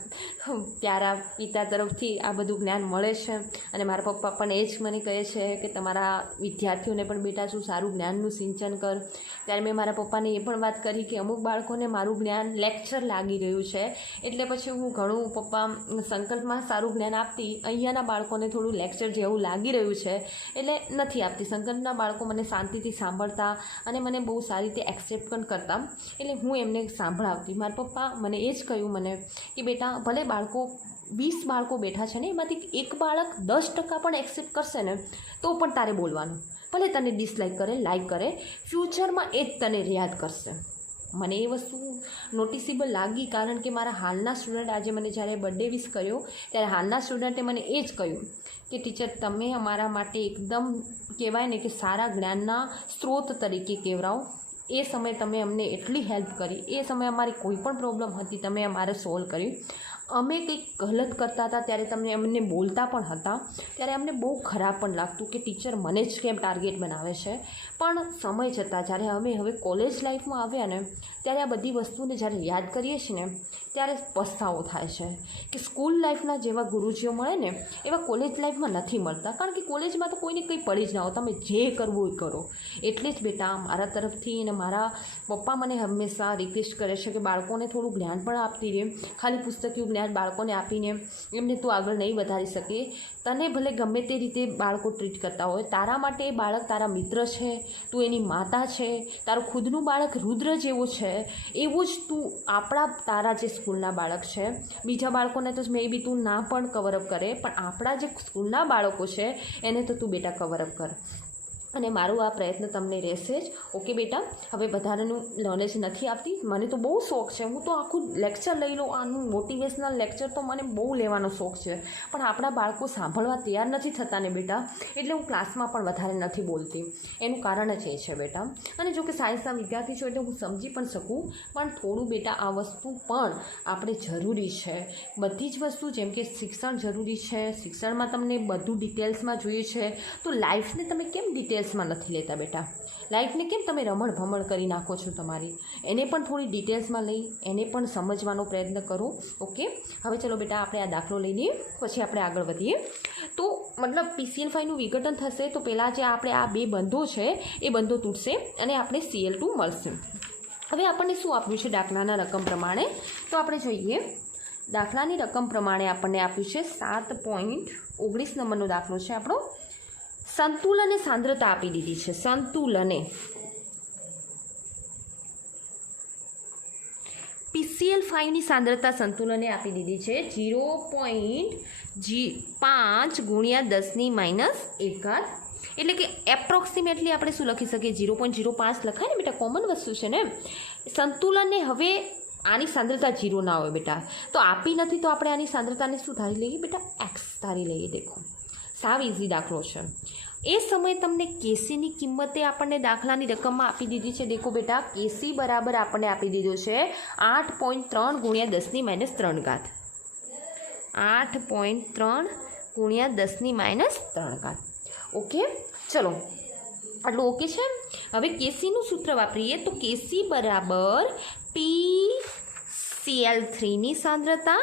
પ્યારા પિતા તરફથી આ બધું જ્ઞાન મળે છે. અને મારા પપ્પા પણ એ જ મને કહે છે કે તમારા વિદ્યાર્થીઓને પણ બેટા શું સારું જ્ઞાનનું સિંચન કર. ત્યારે મેં મારા પપ્પાને એ પણ વાત કરી કે અમુક બાળકોને મારું જ્ઞાન લેક્ચર લાગી રહ્યું છે, એટલે પછી હું ઘણું પપ્પા સંકલ્પમાં સારું જ્ઞાન આપતી, અહીંયાના બાળકોને થોડું લેક્ચર જેવું લાગી રહ્યું છે એટલે નથી આપતી. સંકલ્પના બાળકો મને શાંતિથી સાંભળતા અને મને બહુ સારી રીતે એક્સેપ્ટ પણ કરતા, એટલે હું એમને સાંભળાવતી. મારા પપ્પા મને એ જ કહ્યું મને કે બેટા ભલે બાળકો 20 બાળકો બેઠા છે ને એમાંથી એક બાળક 10% પણ એક્સેપ્ટ કરશે ને તો પણ તારે બોલવાનું. ભલે તને ડિસલાઇક કરે, લાઇક કરે, ફ્યુચરમાં એ જ તને યાદ કરશે. મને એ વસ્તુ નોટિસેબલ લાગી, કારણ કે મારા હાલના સ્ટુડન્ટ આજે મને જ્યારે બર્થડે વિશ કર્યો ત્યારે હાલના સ્ટુડન્ટે મને એ જ કહ્યું કે ટીચર તમે અમારા માટે એકદમ કહેવાય ને કે સારા જ્ઞાનના સ્ત્રોત તરીકે કહેવરાવો. એ સમયે તમે અમને એટલી હેલ્પ કરી, એ સમયે અમારી કોઈ પણ પ્રોબ્લેમ હતી તમે અમારે સોલ્વ કરી. અમે કંઈક ગલત કરતા હતા ત્યારે તમે અમને બોલતા પણ હતા, ત્યારે અમને બહુ ખરાબ પણ લાગતું કે ટીચર મને જ કેમ ટાર્ગેટ બનાવે છે. પણ સમય જતાં જ્યારે અમે હવે કોલેજ લાઈફમાં આવ્યા ને ત્યારે આ બધી વસ્તુને જ્યારે યાદ કરીએ છીએ ને ત્યારે પસ્તાવો થાય છે કે સ્કૂલ લાઈફના જેવા ગુરુજીઓ મળે ને એવા કોલેજ લાઈફમાં નથી મળતા. કારણ કે કોલેજમાં તો કોઈને કંઈ પડી જ ના હોય, તમે જે કરવું એ કરો. એટલે જ બેટા મારા તરફથી અને મારા પપ્પા મને હંમેશા રિક્વેસ્ટ કરે છે કે બાળકોને થોડું જ્ઞાન પણ આપતી રહે. ખાલી પુસ્તકીય જ્ઞાન બાળકોને આપીને એમને તું આગળ નહીં વધારી શકે. તને ભલે ગમે તે રીતે બાળકો ટ્રીટ કરતા હોય, તારા માટે એ બાળક તારા મિત્ર છે, તું એની માતા છે, તારું ખુદનું બાળક રુદ્ર જેવો છે, એવું જ તું આપણા તારા જે સ્કૂલના બાળક છે. બીજા બાળકોને તો મે બી તું ના પણ કવરઅપ કરે, પણ આપણા જે સ્કૂલના બાળકો છે એને તો તું બેટા કવરઅપ કર. અને મારો આ પ્રયત્ન તમને રહેશે જ. ઓકે બેટા, હવે વધારાનું નોલેજ નથી આપતી. મને તો બહુ શોખ છે, હું તો આખું લેક્ચર લઈ લઉં. આનું મોટિવેશનલ લેક્ચર તો મને બહુ લેવાનો શોખ છે, પણ આપણા બાળકો સાંભળવા તૈયાર નથી થતા ને બેટા, એટલે હું ક્લાસમાં પણ વધારે નથી બોલતી. એનું કારણ જ એ છે બેટા. અને જો કે સાયન્સના વિદ્યાર્થી છો એટલે હું સમજી પણ શકું, પણ થોડું બેટા આ વસ્તુ પણ આપણે જરૂરી છે. બધી જ વસ્તુ જેમ કે શિક્ષણ જરૂરી છે, શિક્ષણમાં તમને બધું ડિટેલ્સમાં જોઈએ છે, તો લાઈફને તમે કેમ ડિટેલ્સમાં નથી લેતા બેટા? લાઈફને કેમ તમે રમણ ભમણ કરી નાખો છો તમારી? એને પણ થોડી ડિટેલ્સમાં લઈ એને પણ સમજવાનો પ્રયત્ન કરો. ઓકે, હવે ચલો બેટા આપણે આ દાખલો લઈ લઈએ, પછી આપણે આગળ વધીએ. તો મતલબ PCl5નું વિઘટન થશે તો પહેલાં જે આપણે આ બે બંધો છે એ બંધો તૂટશે અને આપણે Cl2 મળશે. હવે આપણને શું આપ્યું છે દાખલાના રકમ પ્રમાણે? તો આપણે જોઈએ. દાખલાની રકમ પ્રમાણે આપણને આપ્યું છે 7.19 નંબરનો દાખલો છે આપણો. સંતુલને સાંદ્રતા આપી દીધી છે. સંતુલને PCl5ની સાંદ્રતા સંતુલને આપી દીધી છે 0.5 ગુણ્યા 10⁻1. એટલે કે એપ્રોક્સિમેટલી આપણે શું લખી શકીએ? 0.05 લખાય ને બેટા, કોમન વસ્તુ છે ને. સંતુલનને હવે આની સાંદ્રતા 0 ના હોય બેટા, તો આપી નથી તો આપણે આની સાંદ્રતાને શું ધારી લઈએ બેટા? x ધારી લઈએ. દેખો સાવ ઇઝી દાખલો છે. એ સમયે તમને કેસીની કિંમતે આપણને દાખલાની રકમમાં આપી દીધી છે. દેખો બેટા, કેસી બરાબર આપણને આપી દીધો છે 8.3 ગુણ્યા 10⁻3. 8.3 ગુણ્યા 10⁻3. ઓકે, ચલો આટલું ઓકે છે. હવે કેસીનું સૂત્ર વાપરીએ તો કેસી બરાબર PCl3ની સાંદ્રતા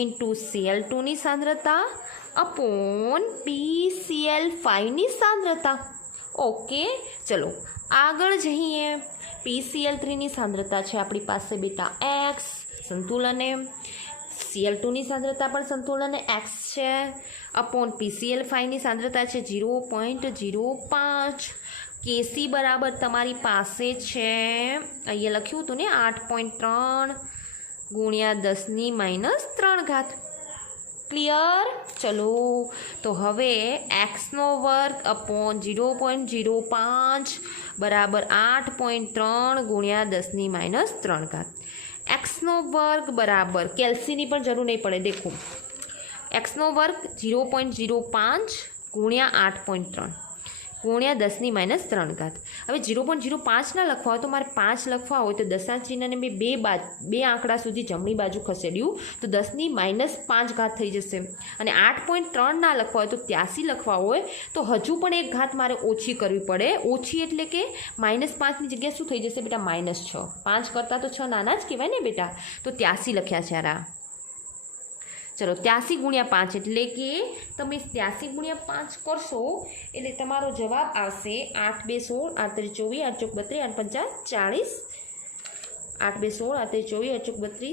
ઇન્ટુ Cl2ની સાંદ્રતા અપોન PCl5ની સાંદ્રતા. ઓકે, ચલો આગળ જઈએ. PCl3ની સાંદ્રતા છે આપણી પાસે બેટા x સંતુલને, Cl2ની સાંદ્રતા પણ સંતુલને x છે, અપોન PCl5ની સાંદ્રતા છે 0.05. કેસી બરાબર તમારી પાસે છે અહીંયા લખ્યું હતું ને 8.3 ગુણ્યા 10⁻3. ક્લિયર? ચલો તો હવે એક્સનો વર્ગ અપોન 0.05 બરાબર 8.3 ગુણ્યા 10⁻3. એક્સનો વર્ગ બરાબર કેલ્સીની પણ જરૂર નહીં પડે. દેખો એક્સનો વર્ગ 0.05 ગુણ્યા 8.3 ગુણ્યા 10⁻3. હવે 0.05 ના લખવા હોય તો મારે 5 લખવા હોય તો દશાંશ ચિહ્નને મેં બે આંકડા સુધી જમણી બાજુ ખસેડ્યું તો 10⁻5 થઈ જશે. અને 8.3 ના લખવા હોય તો 83 લખવા હોય તો હજુ પણ એક ઘાત મારે ઓછી કરવી પડે. ઓછી એટલે કે -5ની જગ્યાએ શું થઈ જશે બેટા? -6. 5 કરતાં તો 6 નાના જ કહેવાય ને બેટા, તો 83 લખ્યા છે આ. ચલો 83 ગુણ્યા 5 એટલે કે તમે 83 ગુણ્યા 5 કરશો એટલે તમારો જવાબ આવશે 8 2 16 8 3 24 8 ચોક 32 8 5 40 8 2 16 8 3 24 8 ચોક 32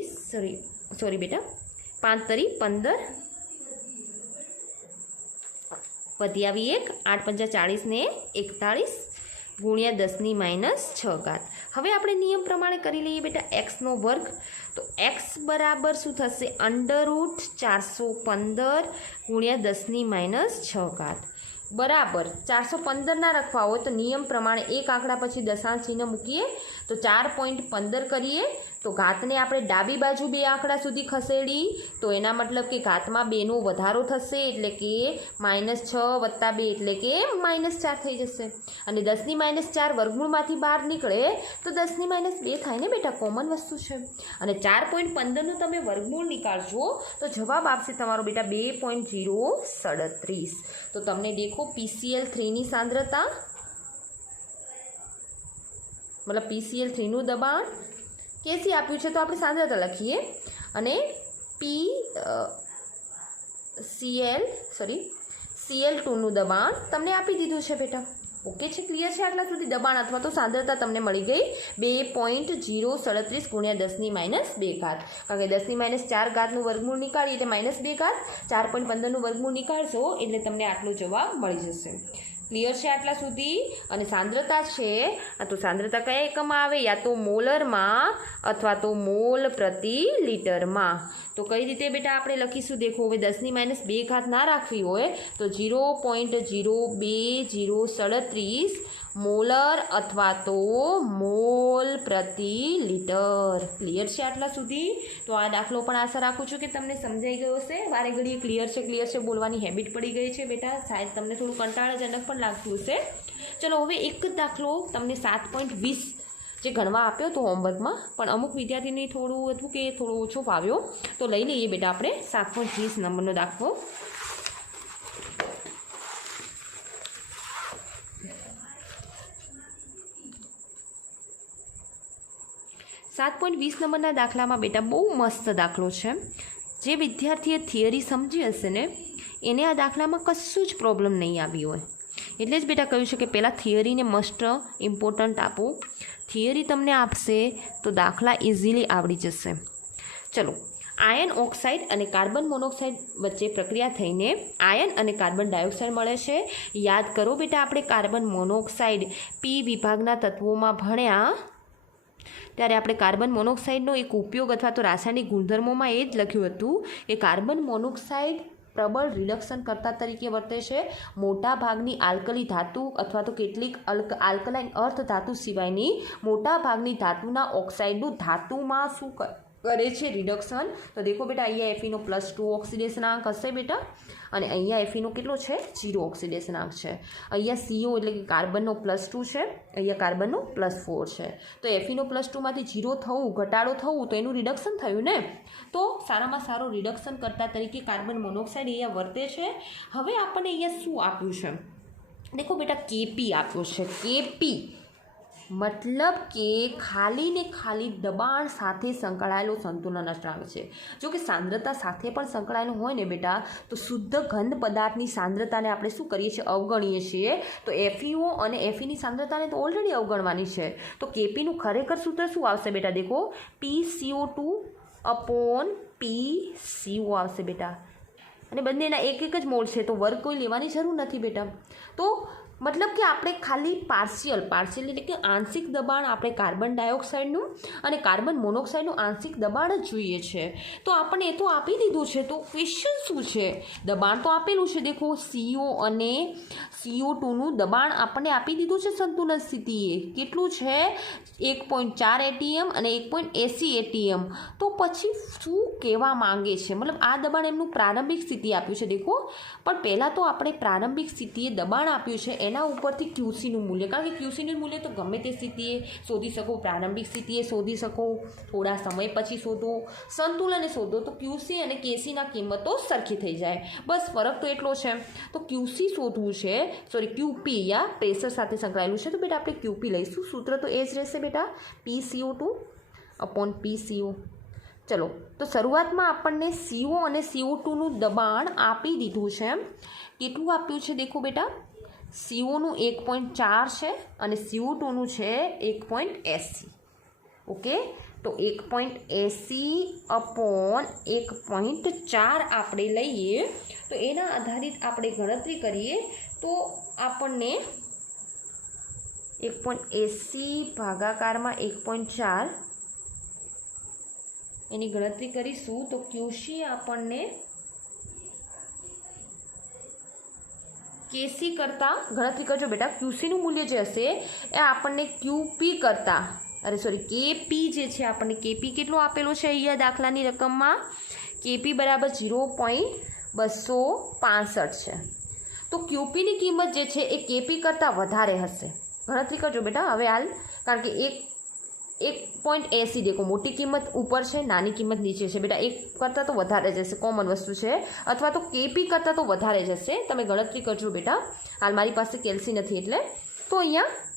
સોરી બેટા 5 3 15 વધી આવી 1 8 5 40 ને 41 ગુણ્યા 10⁻6. હવે આપણે નિયમ પ્રમાણે કરી લઈએ બેટા એક્સનો વર્ગ. તો એક્સ બરાબર શું થશે? √415 ગુણ્યા 10⁻6 બરાબર 415 ના લખવા હોય તો નિયમ પ્રમાણે એક આંકડા પછી દશાંશ ચિહ્ન મૂકીએ તો 4.15 કરીએ તો ઘાતને આપણે ડાબી બાજુ 2 આંકડા સુધી ખસેડી તો એના મતલબ કે ઘાતમાં 2નો વધારો થશે એટલે કે -6 + 2 એટલે કે -4 થઈ જશે અને 10ની -4 વર્ગમૂળમાંથી બહાર નીકળે તો 10ની -2 થાય ને બેટા, કોમન વસ્તુ છે અને 4.15નું તમે વર્ગમૂળ નીકાળશો તો જવાબ આપશે તમારો બેટા 2.037। તો તમને દેખો PCl3ની સાંદ્રતા મતલબ PCl3નું દબાણ કેસી આપ્યું છે તો આપણે સાંદ્રતા લખીએ અને Cl2નું દબાણ તમને આપી દીધું છે બેટા। ઓકે છે, ક્લિયર છે આટલા સુધી? દબાણ અથવા તો સાંદ્રતા તમને મળી ગઈ 2.037 × 10ની -2 ઘાત, કારણ કે 10ની -4 ઘાતનું વર્ગમૂળ નીકાળીએ એટલે -2 ઘાત, 4.15નું વર્ગમૂળ નીકાળશો એટલે તમને આટલો જવાબ મળી જશે। ક્લિયર છે આટલા સુધી? અને સાંદ્રતા છે તો સાંદ્રતા કયા એકમમાં આવે? યા તો મોલરમાં અથવા તો મોલ પ્રતિ લીટરમાં। તો કઈ રીતે બેટા આપણે લખીશું? દેખો, હવે 10ની -2 ઘાત ના રાખવી હોય તો 0.02037 મોલર અથવા તો મોલ પ્રતિ લીટર। ક્લિયર છે આટલા સુધી? તો આ દાખલો પણ આશા રાખું છું કે તમને સમજાઈ ગયો હશે। વારે ઘડીએ ક્લિયર છે બોલવાની હેબિટ પડી ગઈ છે બેટા, શાયદ તમને થોડું કંટાળાજનક પણ લાગતું હશે। ચલો હવે એક જ દાખલો તમને 7.20 જે ગણવા આપ્યો તો હોમવર્કમાં, પણ અમુક વિદ્યાર્થીને થોડું હતું કે થોડો ઓછો ફાવ્યો તો લઈ લઈએ બેટા આપણે 7.20 નંબરનો દાખલો। નંબરના દાખલામાં બેટા બહુ મસ્ત દાખલો છે। જે વિદ્યાર્થીએ થિયરી સમજી હશે ને એને આ દાખલામાં કશું જ પ્રોબ્લેમ નહીં આવી હોય। એટલે જ બેટા કહ્યું છે કે પહેલાં થિયરીને મસ્ટ ઇમ્પોર્ટન્ટ આપો। થિયરી તમને આપશે તો દાખલા ઇઝીલી આવડી જશે। ચલો, આયન ઓક્સાઇડ અને કાર્બન મોનોક્સાઇડ વચ્ચે પ્રક્રિયા થઈને આયન અને કાર્બન ડાયોક્સાઇડ મળે છે। યાદ કરો બેટા, આપણે કાર્બન મોનોક્સાઇડ પી વિભાગના તત્વોમાં ભણ્યા ત્યારે આપણે કાર્બન મોનોક્સાઇડનો એક ઉપયોગ અથવા તો રાસાયણિક ગુણધર્મોમાં એ જ લખ્યું હતું કે કાર્બન મોનોક્સાઇડ પ્રબળ રિડક્શન કરતા તરીકે વર્તે છે। મોટા ભાગની આલ્કલી ધાતુ અથવા તો કેટલીક આલ્કલાઇન અર્ધ ધાતુ સિવાયની મોટા ભાગની ધાતુના ઓક્સાઇડનું ધાતુમાં શું કરે છે? રિડક્શન। તો દેખો બેટા, અહીંયા Fe નો +2 ઓક્સિડેશનાંક હશે બેટા અને અહીંયા Fe નો કેટલો છે? 0 ઓક્સિડેશનાંક છે। અહીંયા CO એટલે કે કાર્બનનો +2 છે, અહીંયા કાર્બનનો +4 છે। તો Fe નો +2 માંથી 0 થવું, ઘટાડો થવું તો એનું રિડક્શન થયું ને। તો સારામાં સારો રિડક્શન કરતા તરીકે કાર્બન મોનોક્સાઇડ અહીંયા વર્તે છે। હવે આપણને અહીંયા શું આપ્યું છે? દેખો બેટા, Kp આપ્યો છે। Kp મતલબ કે ખાલી ને ખાલી દબાણ સાથે સંકળાયેલો સંતુલન અચળાંક છે। જો કે સાંદ્રતા સાથે પણ સંકળાયેલું હોય ને બેટા તો શુદ્ધ ઘન પદાર્થની સાંદ્રતાને આપણે શું કરીએ છીએ? અવગણીએ છીએ। તો FeO અને Feની સાંદ્રતાને તો ઓલરેડી અવગણવાની છે। તો Kpનું ખરેખર સૂત્ર શું આવશે બેટા? દેખો, PCO2/PCO આવશે બેટા, અને બંનેના એક જ મોલ છે તો વર્ગ કોઈ લેવાની જરૂર નથી બેટા। તો મતલબ કે આપણે ખાલી પાર્શિયલ એટલે કે આંશિક દબાણ આપણે કાર્બન ડાયોક્સાઇડનું અને કાર્બન મોનોક્સાઇડનું આંશિક દબાણ જ જોઈએ છે। તો આપણને એ તો આપી દીધું છે, તો ક્વેશ્ચન શું છે? દબાણ તો આપેલું છે। દેખો, CO અને CO2નું દબાણ આપણને આપી દીધું છે સંતુલન સ્થિતિએ। કેટલું છે? 1.4 ATM અને 1.80 ATM। તો પછી શું કહેવા માંગે છે? મતલબ આ દબાણ એમનું પ્રારંભિક સ્થિતિ આપ્યું છે દેખો, પણ પહેલાં તો આપણે પ્રારંભિક સ્થિતિએ દબાણ આપ્યું છે એના ઉપરથી QCનું મૂલ્ય, કારણ કે QCનું મૂલ્ય તો ગમે તે સ્થિતિએ શોધી શકો, પ્રારંભિક સ્થિતિએ શોધી શકો, થોડા સમય પછી શોધો, સંતુલને શોધો તો QC અને KCના કિંમતો સરખી થઈ જાય। બસ ફરક તો એટલો છે। તો QC શોધવું છે, QP યા પ્રેશર સાથે સંકળાયેલું છે, તો બેટા આપણે QP લઈશું। સૂત્ર તો એ જ રહેશે બેટા, PCO2/PCO। ચલો, તો શરૂઆતમાં આપણને CO અને CO2નું દબાણ આપી દીધું છે। કેટલું આપ્યું છે? દેખો બેટા, CO નું 1.4 છે અને CO2નું છે 1.80। ઓકે, તો 1.80/1.4 આપણે લઈએ તો એના આધારિત આપણે ગણતરી કરીએ તો આપણને 1.80/1.4 એની ગણતરી કરીશું તો QC આપણને KC કરતાં, ગણતરી કરજો બેટા, QCનું મૂલ્ય જે હશે એ આપણને QP કરતાં અરે સોરી કેપી જે છે આપણને કેપી કેટલો આપેલો છે અહીંયા દાખલાની રકમમાં કેપી બરાબર 0.265 છે. તો ક્યુપીની કિંમત જે છે એ કેપી કરતાં વધારે હશે. ગણતરી કરજો બેટા હવે હાલ, કારણ કે 1.80 દેખો મોટી કિંમત ઉપર છે, નાની કિંમત નીચે છે બેટા. 1 કરતાં તો વધારે જશે, કોમન વસ્તુ છે, અથવા તો કેપી કરતાં તો વધારે જશે. તમે ગણતરી કરજો બેટા. હાલ મારી પાસે કેલ્સી નથી એટલે. તો અહીંયા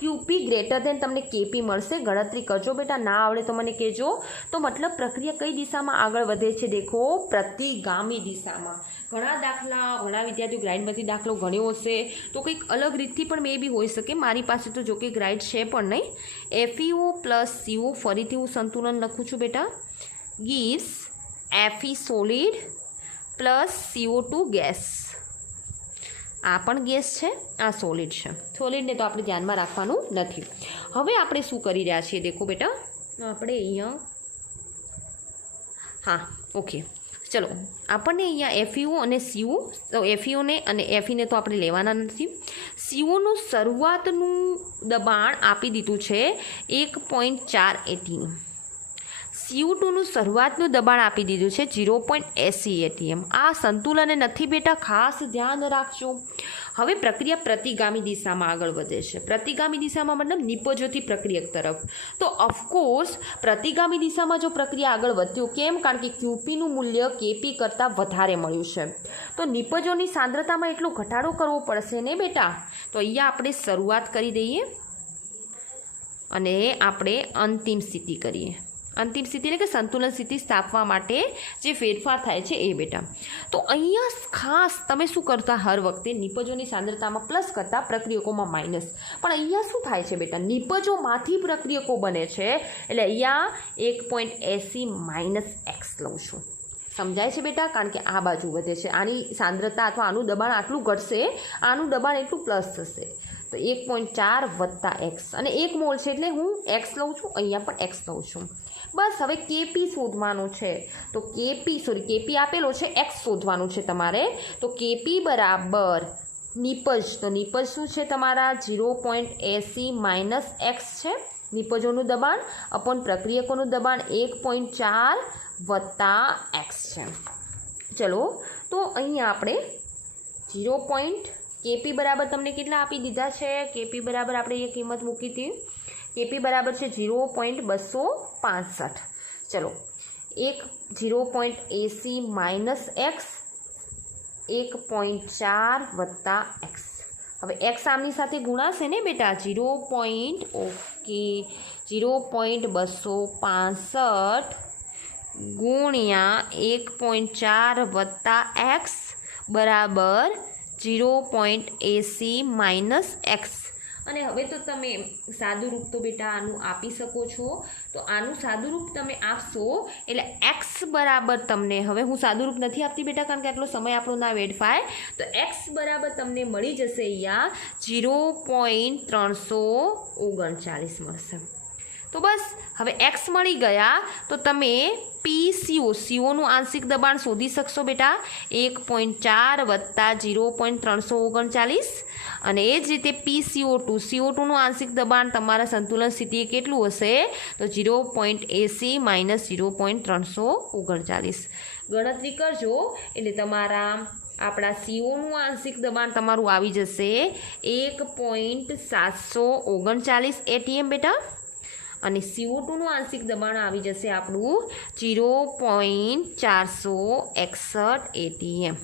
ક્યુપી ગ્રેટર દેન તમને કેપી મળશે. ગણતરી કરજો બેટા, ના આવડે તો મને કહેજો. તો મતલબ પ્રક્રિયા કઈ દિશામાં આગળ વધે છે? દેખો પ્રતિગામી દિશામાં. ઘણા દાખલા ઘણા વિદ્યાર્થીઓ ગ્રાઇડમાંથી દાખલો ગણ્યો હશે, તો કંઈક અલગ રીતથી પણ મે બી હોઈ શકે. મારી પાસે તો જો કે ગ્રાઇડ છે પણ નહીં. FeO પ્લસ CO, ફરીથી હું સંતુલન લખું છું બેટા, gives Fe solid plus CO2 gas. આ પણ ગેસ છે, આ સોલિડ છે. સોલિડને તો આપણે ધ્યાનમાં રાખવાનું નથી. હવે આપણે શું કરી રહ્યા છીએ દેખો બેટા, આપણે અહીંયા હા ઓકે ચલો, આપણને અહીંયા FeO અને CO, તો FeOને અને Feને તો આપણે લેવાના નથી. COનું શરૂઆતનું દબાણ આપી દીધું છે 1.4 CO2નું શરૂઆતનું દબાણ આપી દીધું છે 0.80 atm. આ સંતુલન નથી બેટા, ખાસ ધ્યાન રાખજો. હવે પ્રક્રિયા પ્રતિગામી દિશામાં આગળ વધે છે. પ્રતિગામી દિશામાં મતલબ નિપજોથી પ્રક્રિયક તરફ. તો ઓફકોર્સ પ્રતિગામી દિશામાં જો પ્રક્રિયા આગળ વધ્યું, કેમ? કારણ કે ક્યુપીનું મૂલ્ય કેપી કરતાં વધારે મળ્યું છે. તો નિપજોની સાંદ્રતામાં એટલો ઘટાડો કરવો પડશે ને બેટા. તો અહીંયા આપણે શરૂઆત કરી દઈએ અને આપણે અંતિમ સ્થિતિ કરીએ. અંતિમ સ્થિતિ એટલે કે સંતુલન સ્થિતિ સ્થાપવા માટે જે ફેરફાર થાય છે એ બેટા. તો અહીંયા ખાસ તમે શું કરતા, હર વખતે નિપજોની સાંદ્રતામાં પ્લસ કરતાં પ્રક્રિયકોમાં માઇનસ. પણ અહીંયા શું થાય છે બેટા, નિપજોમાંથી પ્રક્રિયકો બને છે, એટલે અહીંયા 1.80 - x લઉં છું. સમજાય છે બેટા? કારણ કે આ બાજુ વધે છે, આની સાંદ્રતા અથવા આનું દબાણ આટલું ઘટશે, આનું દબાણ એટલું પ્લસ થશે. તો 1.4 + x, અને 1 મોલ છે એટલે હું x લઉં છું, અહીંયા પણ x લઉં છું. બસ હવે કેપી શોધવાનું છે. તો કેપી આપેલો છે, x શોધવાનું છે તમારે. તો કેપી બરાબર નિપજ, તો નિપજ શું છે તમારા 0.80 - x છે. નિપજોનું દબાણ અપોન પ્રક્રિયકોનું દબાણ 1.4 + x છે. ચલો, તો અહીંયા આપણે કેપી બરાબર તમને કેટલા આપી દીધા છે? કેપી બરાબર આપણે એ કિંમત મૂકી હતી. કેપી બરાબર છે 0.265. ચલો, 0.80 - x 1.4 + x. હવે x આમની સાથે ગુણાશે ને બેટા. 0.265 ગુણ્યા 1.4 + x બરાબર 0.80 - x. અને હવે તો તમે સાદું રૂપ તો બેટા આનું આપી શકો છો. તો આનું સાદું રૂપ તમે આપશો એટલે x બરાબર તમને, હવે હું સાદું રૂપ નથી આપતી બેટા કારણ કે આટલો સમય આપણો ના વેડફાય. તો x બરાબર તમને મળી જશે અહીંયા 0.339 મળશે. તો બસ હવે x મળી ગયા તો તમે COનું આંશિક દબાણ શોધી શકશો બેટા. 1.4 + 0.339, અને એ જ રીતે CO2નું આંશિક દબાણ તમારા સંતુલન સ્થિતિએ કેટલું હશે? તો 0.80 - 0.339. ગણતરી કરજો એટલે તમારા આપણા COનું આંશિક દબાણ તમારું આવી જશે 1.739 atm બેટા, અને CO2નું આંશિક દબાણ આવી જશે આપણું 0.461 atm.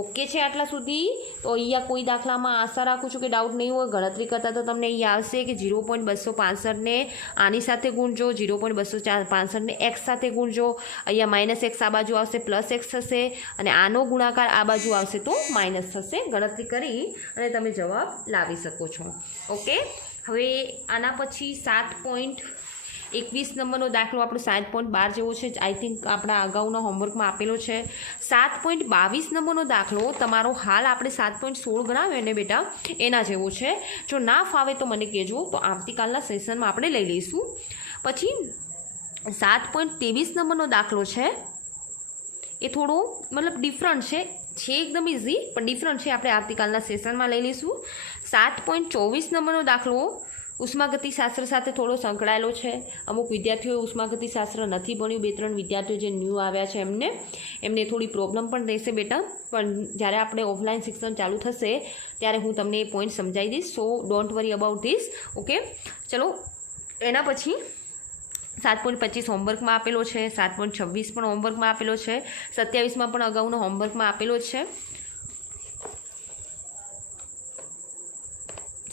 ઓકે છે આટલા સુધી? તો અહીંયા કોઈ દાખલામાં આશા રાખું છું કે ડાઉટ નહીં હોય. ગણતરી કરતાં તો તમને અહીંયા આવશે કે 0.265ને આની સાથે ગુણજો, 0.265ને x સાથે ગુણજો, અહીંયા -x આ બાજુ આવશે, +x થશે, અને આનો ગુણાકાર આ બાજુ આવશે તો માઇનસ થશે. ગણતરી કરી અને તમે જવાબ લાવી શકો છો. ઓકે, હવે આના પછી 7.21 નંબરનો દાખલો આપણો 7.12 જેવો છે. આઈ થિંક આપણા અગાઉના હોમવર્કમાં આપેલો છે. 7.22 નંબરનો દાખલો તમારો હાલ આપણે 7.16 ગણાવ્યો ને બેટા એના જેવો છે. જો ના ફાવે તો મને કહેજો, તો આવતીકાલના સેશનમાં આપણે લઈ લઈશું. પછી 7.23 નંબરનો દાખલો છે, એ થોડો મતલબ ડિફરન્ટ છે એકદમ ઇઝી પણ ડિફરન્ટ છે. આપણે આવતીકાલના સેશનમાં લઈ લઈશું. 7.24 નંબરનો દાખલો ઉષ્માગતિશાસ્ત્ર સાથે થોડો સંકળાયેલો છે. અમુક વિદ્યાર્થીઓએ ઉષ્માગતિશાસ્ત્ર નથી ભણ્યું, 2-3 વિદ્યાર્થીઓ જે ન્યૂ આવ્યા છે એમને થોડી પ્રોબ્લેમ પણ રહેશે બેટા, પણ જ્યારે આપણે ઓફલાઈન શિક્ષણ ચાલુ થશે ત્યારે હું તમને એ પોઈન્ટ સમજાવી દઈશ. સો don't worry about this. Okay, ચલો એના પછી 7.25 હોમવર્કમાં આપેલો છે, 7.26 પણ હોમવર્કમાં આપેલો છે, 27માં પણ અગાઉનો હોમવર્કમાં આપેલો છે,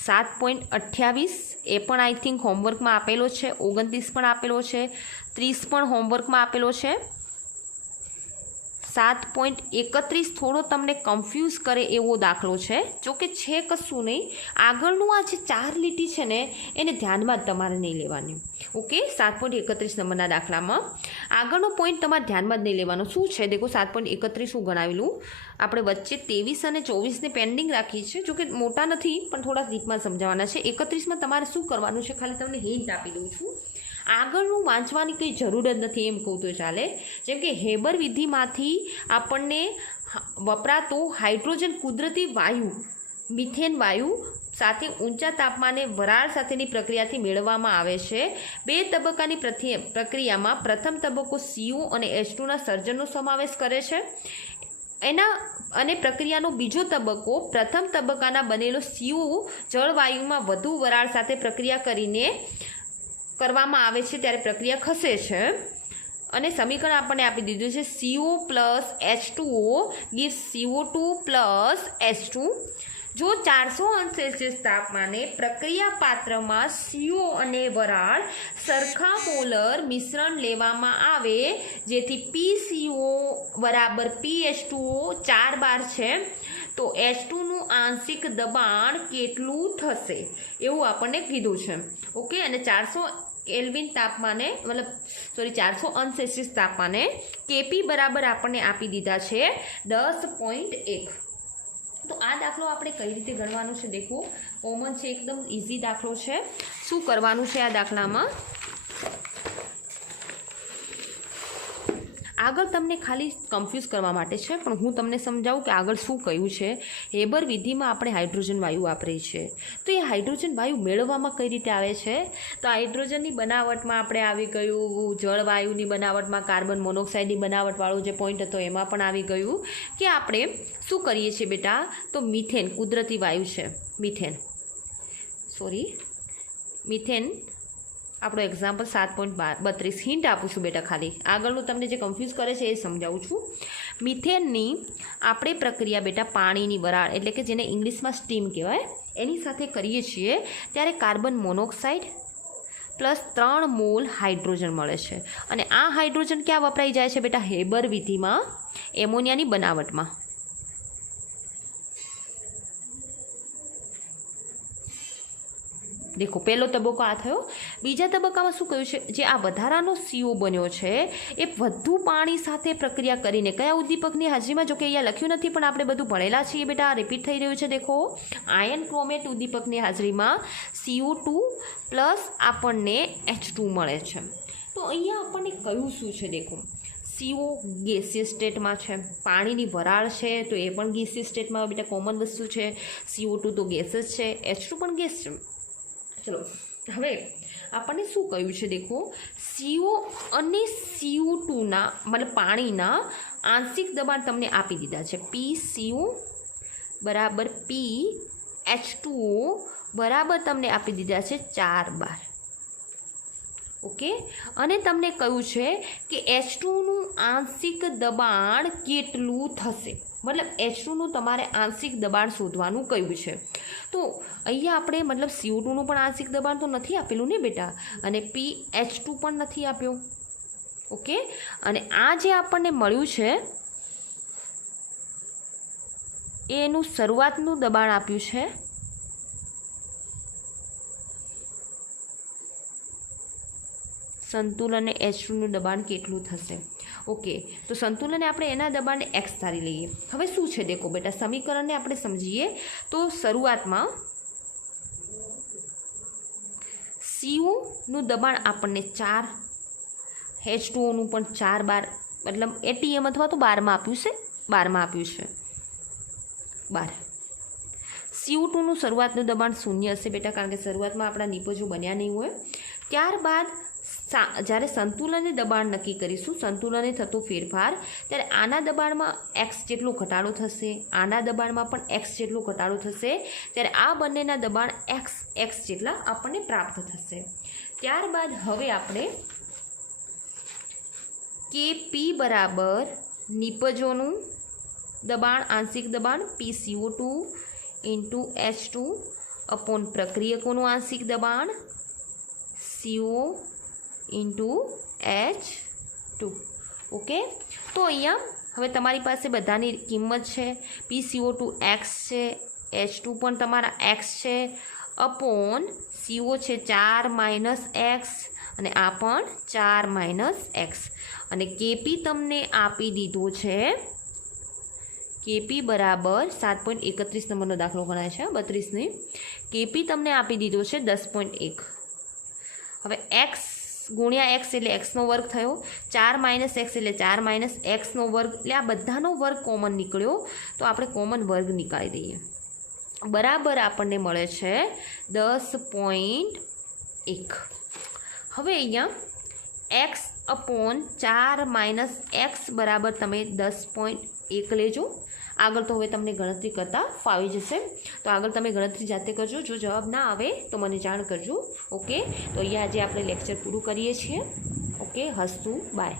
7.28 એ પણ આઈ થિંક હોમવર્કમાં આપેલો છે, 29 પણ આપેલો છે, 30 પણ હોમવર્કમાં આપેલો છે, 7.31 થોડો તમને કન્ફ્યુઝ કરે એવો દાખલો છે. જોકે છે કશું નહીં, આગળનું આ જે 4 લીટી છે ને એને ધ્યાનમાં જ તમારે નહીં લેવાની. ઓકે, 7.31 નંબરના દાખલામાં આગળનો પોઈન્ટ તમારે ધ્યાનમાં જ નહીં લેવાનો. શું છે દેખો, 7.31 શું ગણાવેલું આપણે વચ્ચે 23 અને 24ને પેન્ડિંગ રાખી છે. જોકે મોટા નથી પણ થોડા ડીપમાં સમજાવવાના છે. 31માં તમારે શું કરવાનું છે ખાલી તમને હિન્ટ આપી દઉં છું. આગળનું વાંચવાની કંઈ જરૂર જ નથી એમ કહું તો ચાલે. જેમ કે હેબર વિધિમાંથી આપણને વપરાતો હાઇડ્રોજન કુદરતી વાયુ મિથેન વાયુ સાથે ઊંચા તાપમાને વરાળ સાથેની પ્રક્રિયાથી મેળવવામાં આવે છે. 2 તબક્કાની પ્રક્રિયામાં પ્રથમ તબક્કો CO અને H2ના સર્જનનો સમાવેશ કરે છે. અને પ્રક્રિયાનો બીજો તબક્કો પ્રથમ તબક્કાના બનેલો CO જળવાયુમાં વધુ વરાળ સાથે પ્રક્રિયા કરવામાં આવે છે ત્યારે પ્રક્રિયા ખસે છે. અને સમીકરણ આપણને આપી દીધું છે CO plus H2O gives CO2 plus H2. જો 400°C તાપમાને પ્રક્રિયા પાત્રમાં CO અને વરાળ સરખા મોલર મિશ્રણ લેવામાં આવે જેથી PCO બરાબર PH2O 4 બાર છે તો H2નું આંશિક દબાણ કેટલું થશે એવું આપણને કીધું છે. ઓકે, અને 400 કેલ્વિન તાપમાને 400°C તાપમાને KP બરાબર આપણને આપી દીધા છે 10.1. તો આ દાખલો આપણે કઈ રીતે ગણવાનો છે દેખો, કોમન છે, એકદમ ઇઝી દાખલો છે. શું કરવાનું છે આ દાખલામાં, આગળ તમને ખાલી કન્ફ્યુઝ કરવા માટે છે પણ હું તમને સમજાવું કે આગળ શું કહ્યું છે. હેબર વિધિમાં આપણે હાઇડ્રોજન વાયુ વાપરીએ છીએ તો એ હાઇડ્રોજન વાયુ મેળવવામાં કઈ રીતે આવે છે, તો હાઇડ્રોજનની બનાવટમાં આપણે આવી ગયું, જળવાયુની બનાવટમાં કાર્બન મોનોક્સાઇડની બનાવટવાળો જે પોઈન્ટ હતો એમાં પણ આવી ગયું કે આપણે શું કરીએ છીએ બેટા, તો મિથેન કુદરતી વાયુ છે, મિથેન આપણો એક્ઝામ્પલ 7.32 હિન્ટ આપું છું બેટા, ખાલી આગળનું તમને જે કન્ફ્યુઝ કરે છે એ સમજાવું છું. મિથેનની આપણે પ્રક્રિયા બેટા પાણીની વરાળ એટલે કે જેને ઇંગ્લિશમાં સ્ટીમ કહેવાય એની સાથે કરીએ છીએ ત્યારે carbon monoxide plus 3 mall hydrogen મળે છે. અને આ હાઇડ્રોજન ક્યાં વપરાઈ જાય છે બેટા, હેબર વિધિમાં એમોનિયાની બનાવટમાં. દેખો પહેલો તબક્કો આ થયો. બીજા તબક્કામાં શું કહ્યું છે, જે આ વધારાનો CO બન્યો છે એ વધુ પાણી સાથે પ્રક્રિયા કરીને કયા ઉદ્દીપકની હાજરીમાં, જો કે અહીંયા લખ્યું નથી પણ આપણે બધું ભણેલા છીએ બેટા, રિપીટ થઈ રહ્યું છે. દેખો, આયન ક્રોમેટ ઉદ્દીપકની હાજરીમાં CO2 પ્લસ આપણને H2 મળે છે. તો અહીંયા આપણને કયું શું છે દેખો, CO ગેસિયસ સ્ટેટમાં છે, પાણીની વરાળ છે તો એ પણ ગેસિયસ સ્ટેટમાં બેટા કોમન વસ્તુ છે, CO2 તો ગેસ જ છે, H2 પણ ગેસ છે. ચલો હવે આપણને શું કહ્યું છે દેખો, CO અને CO2ના મતલબ પાણીના આંશિક દબાણ તમને આપી દીધા છે. PCO બરાબર PH2O બરાબર તમને આપી દીધા છે 4 બાર. ઓકે, અને તમને કહ્યું છે કે H2નું આંશિક દબાણ કેટલું થશે, મતલબ H2નું તમારે આંશિક દબાણ શોધવાનું કહ્યું છે. તો અહીંયા આપણે મતલબ CO2નું પણ આંશિક દબાણ તો નથી આપેલું ને બેટા, અને PH2 પણ નથી આપ્યો. ઓકે, અને આ જે આપણને મળ્યું છે એનું શરૂઆતનું દબાણ આપ્યું છે સંતુલને H2નું દબાણ કેટલું થશે. ઓકે, તો સંતુલને આપણે એના દબાણને x ધારી લઈએ. હવે શું છે દેખો બેટા, સમીકરણને આપણે સમજીએ તો શરૂઆતમાં CO નું દબાણ આપણને 4, H2Oનું પણ 4 બાર મતલબ ATM અથવા તો 12માં આપ્યું છે, 12માં આપ્યું છે 12. CO2નું શરૂઆતનું દબાણ 0 હશે બેટા, કારણ કે શરૂઆતમાં આપણા નિપજો બન્યા નહીં હોય. ત્યારબાદ જ્યારે સંતુલનને દબાણ નક્કી કરીશું, સંતુલને થતો ફેરફાર, ત્યારે આના દબાણમાં x જેટલો ઘટાડો થશે, આના દબાણમાં પણ x જેટલો ઘટાડો થશે, ત્યારે આ બંનેના દબાણ x જેટલા આપણને પ્રાપ્ત થશે. ત્યારબાદ હવે આપણે Kp બરાબર નિપજોનું દબાણ, આંશિક દબાણ PCO2 ઇન્ટુ H2 અપોન પ્રક્રિયકોનું આંશિક દબાણ CO ઇન્ટુ H2. ઓકે, તો અહીંયા હવે તમારી પાસે બધાની કિંમત છે. PCO2 x છે, H2 પણ તમારા x છે, અપોન CO છે 4 માઇનસ x અને આ પણ 4 માઇનસ x. અને Kp તમને આપી દીધો છે, Kp બરાબર 7.31 નંબરનો દાખલો ગણાય છે, 32ની. Kp તમને આપી દીધો છે 10.1. હવે x ગુણ્યા x એટલે xનો વર્ગ થયો, 4 માઇનસ x એટલે 4 માઇનસ xનો વર્ગ, એટલે આ બધાનો વર્ગ કોમન નીકળ્યો, તો આપણે કોમન વર્ગ નીકાળી દઈએ. બરાબર આપણને મળે છે 10.1. હવે અહીંયા x અપોન 4 માઇનસ x બરાબર તમે 10.1 લેજો. આગળ તો હવે તમને ગણતરી કરતાં ફાવી જશે, તો આગળ તમે ગણતરી જાતે કરજો. જો જવાબ ના આવે તો મને જાણ કરજો. ઓકે, તો અહીંયા આજે આપણે લેક્ચર પૂરું કરીએ છીએ. ઓકે, હસતું બાય.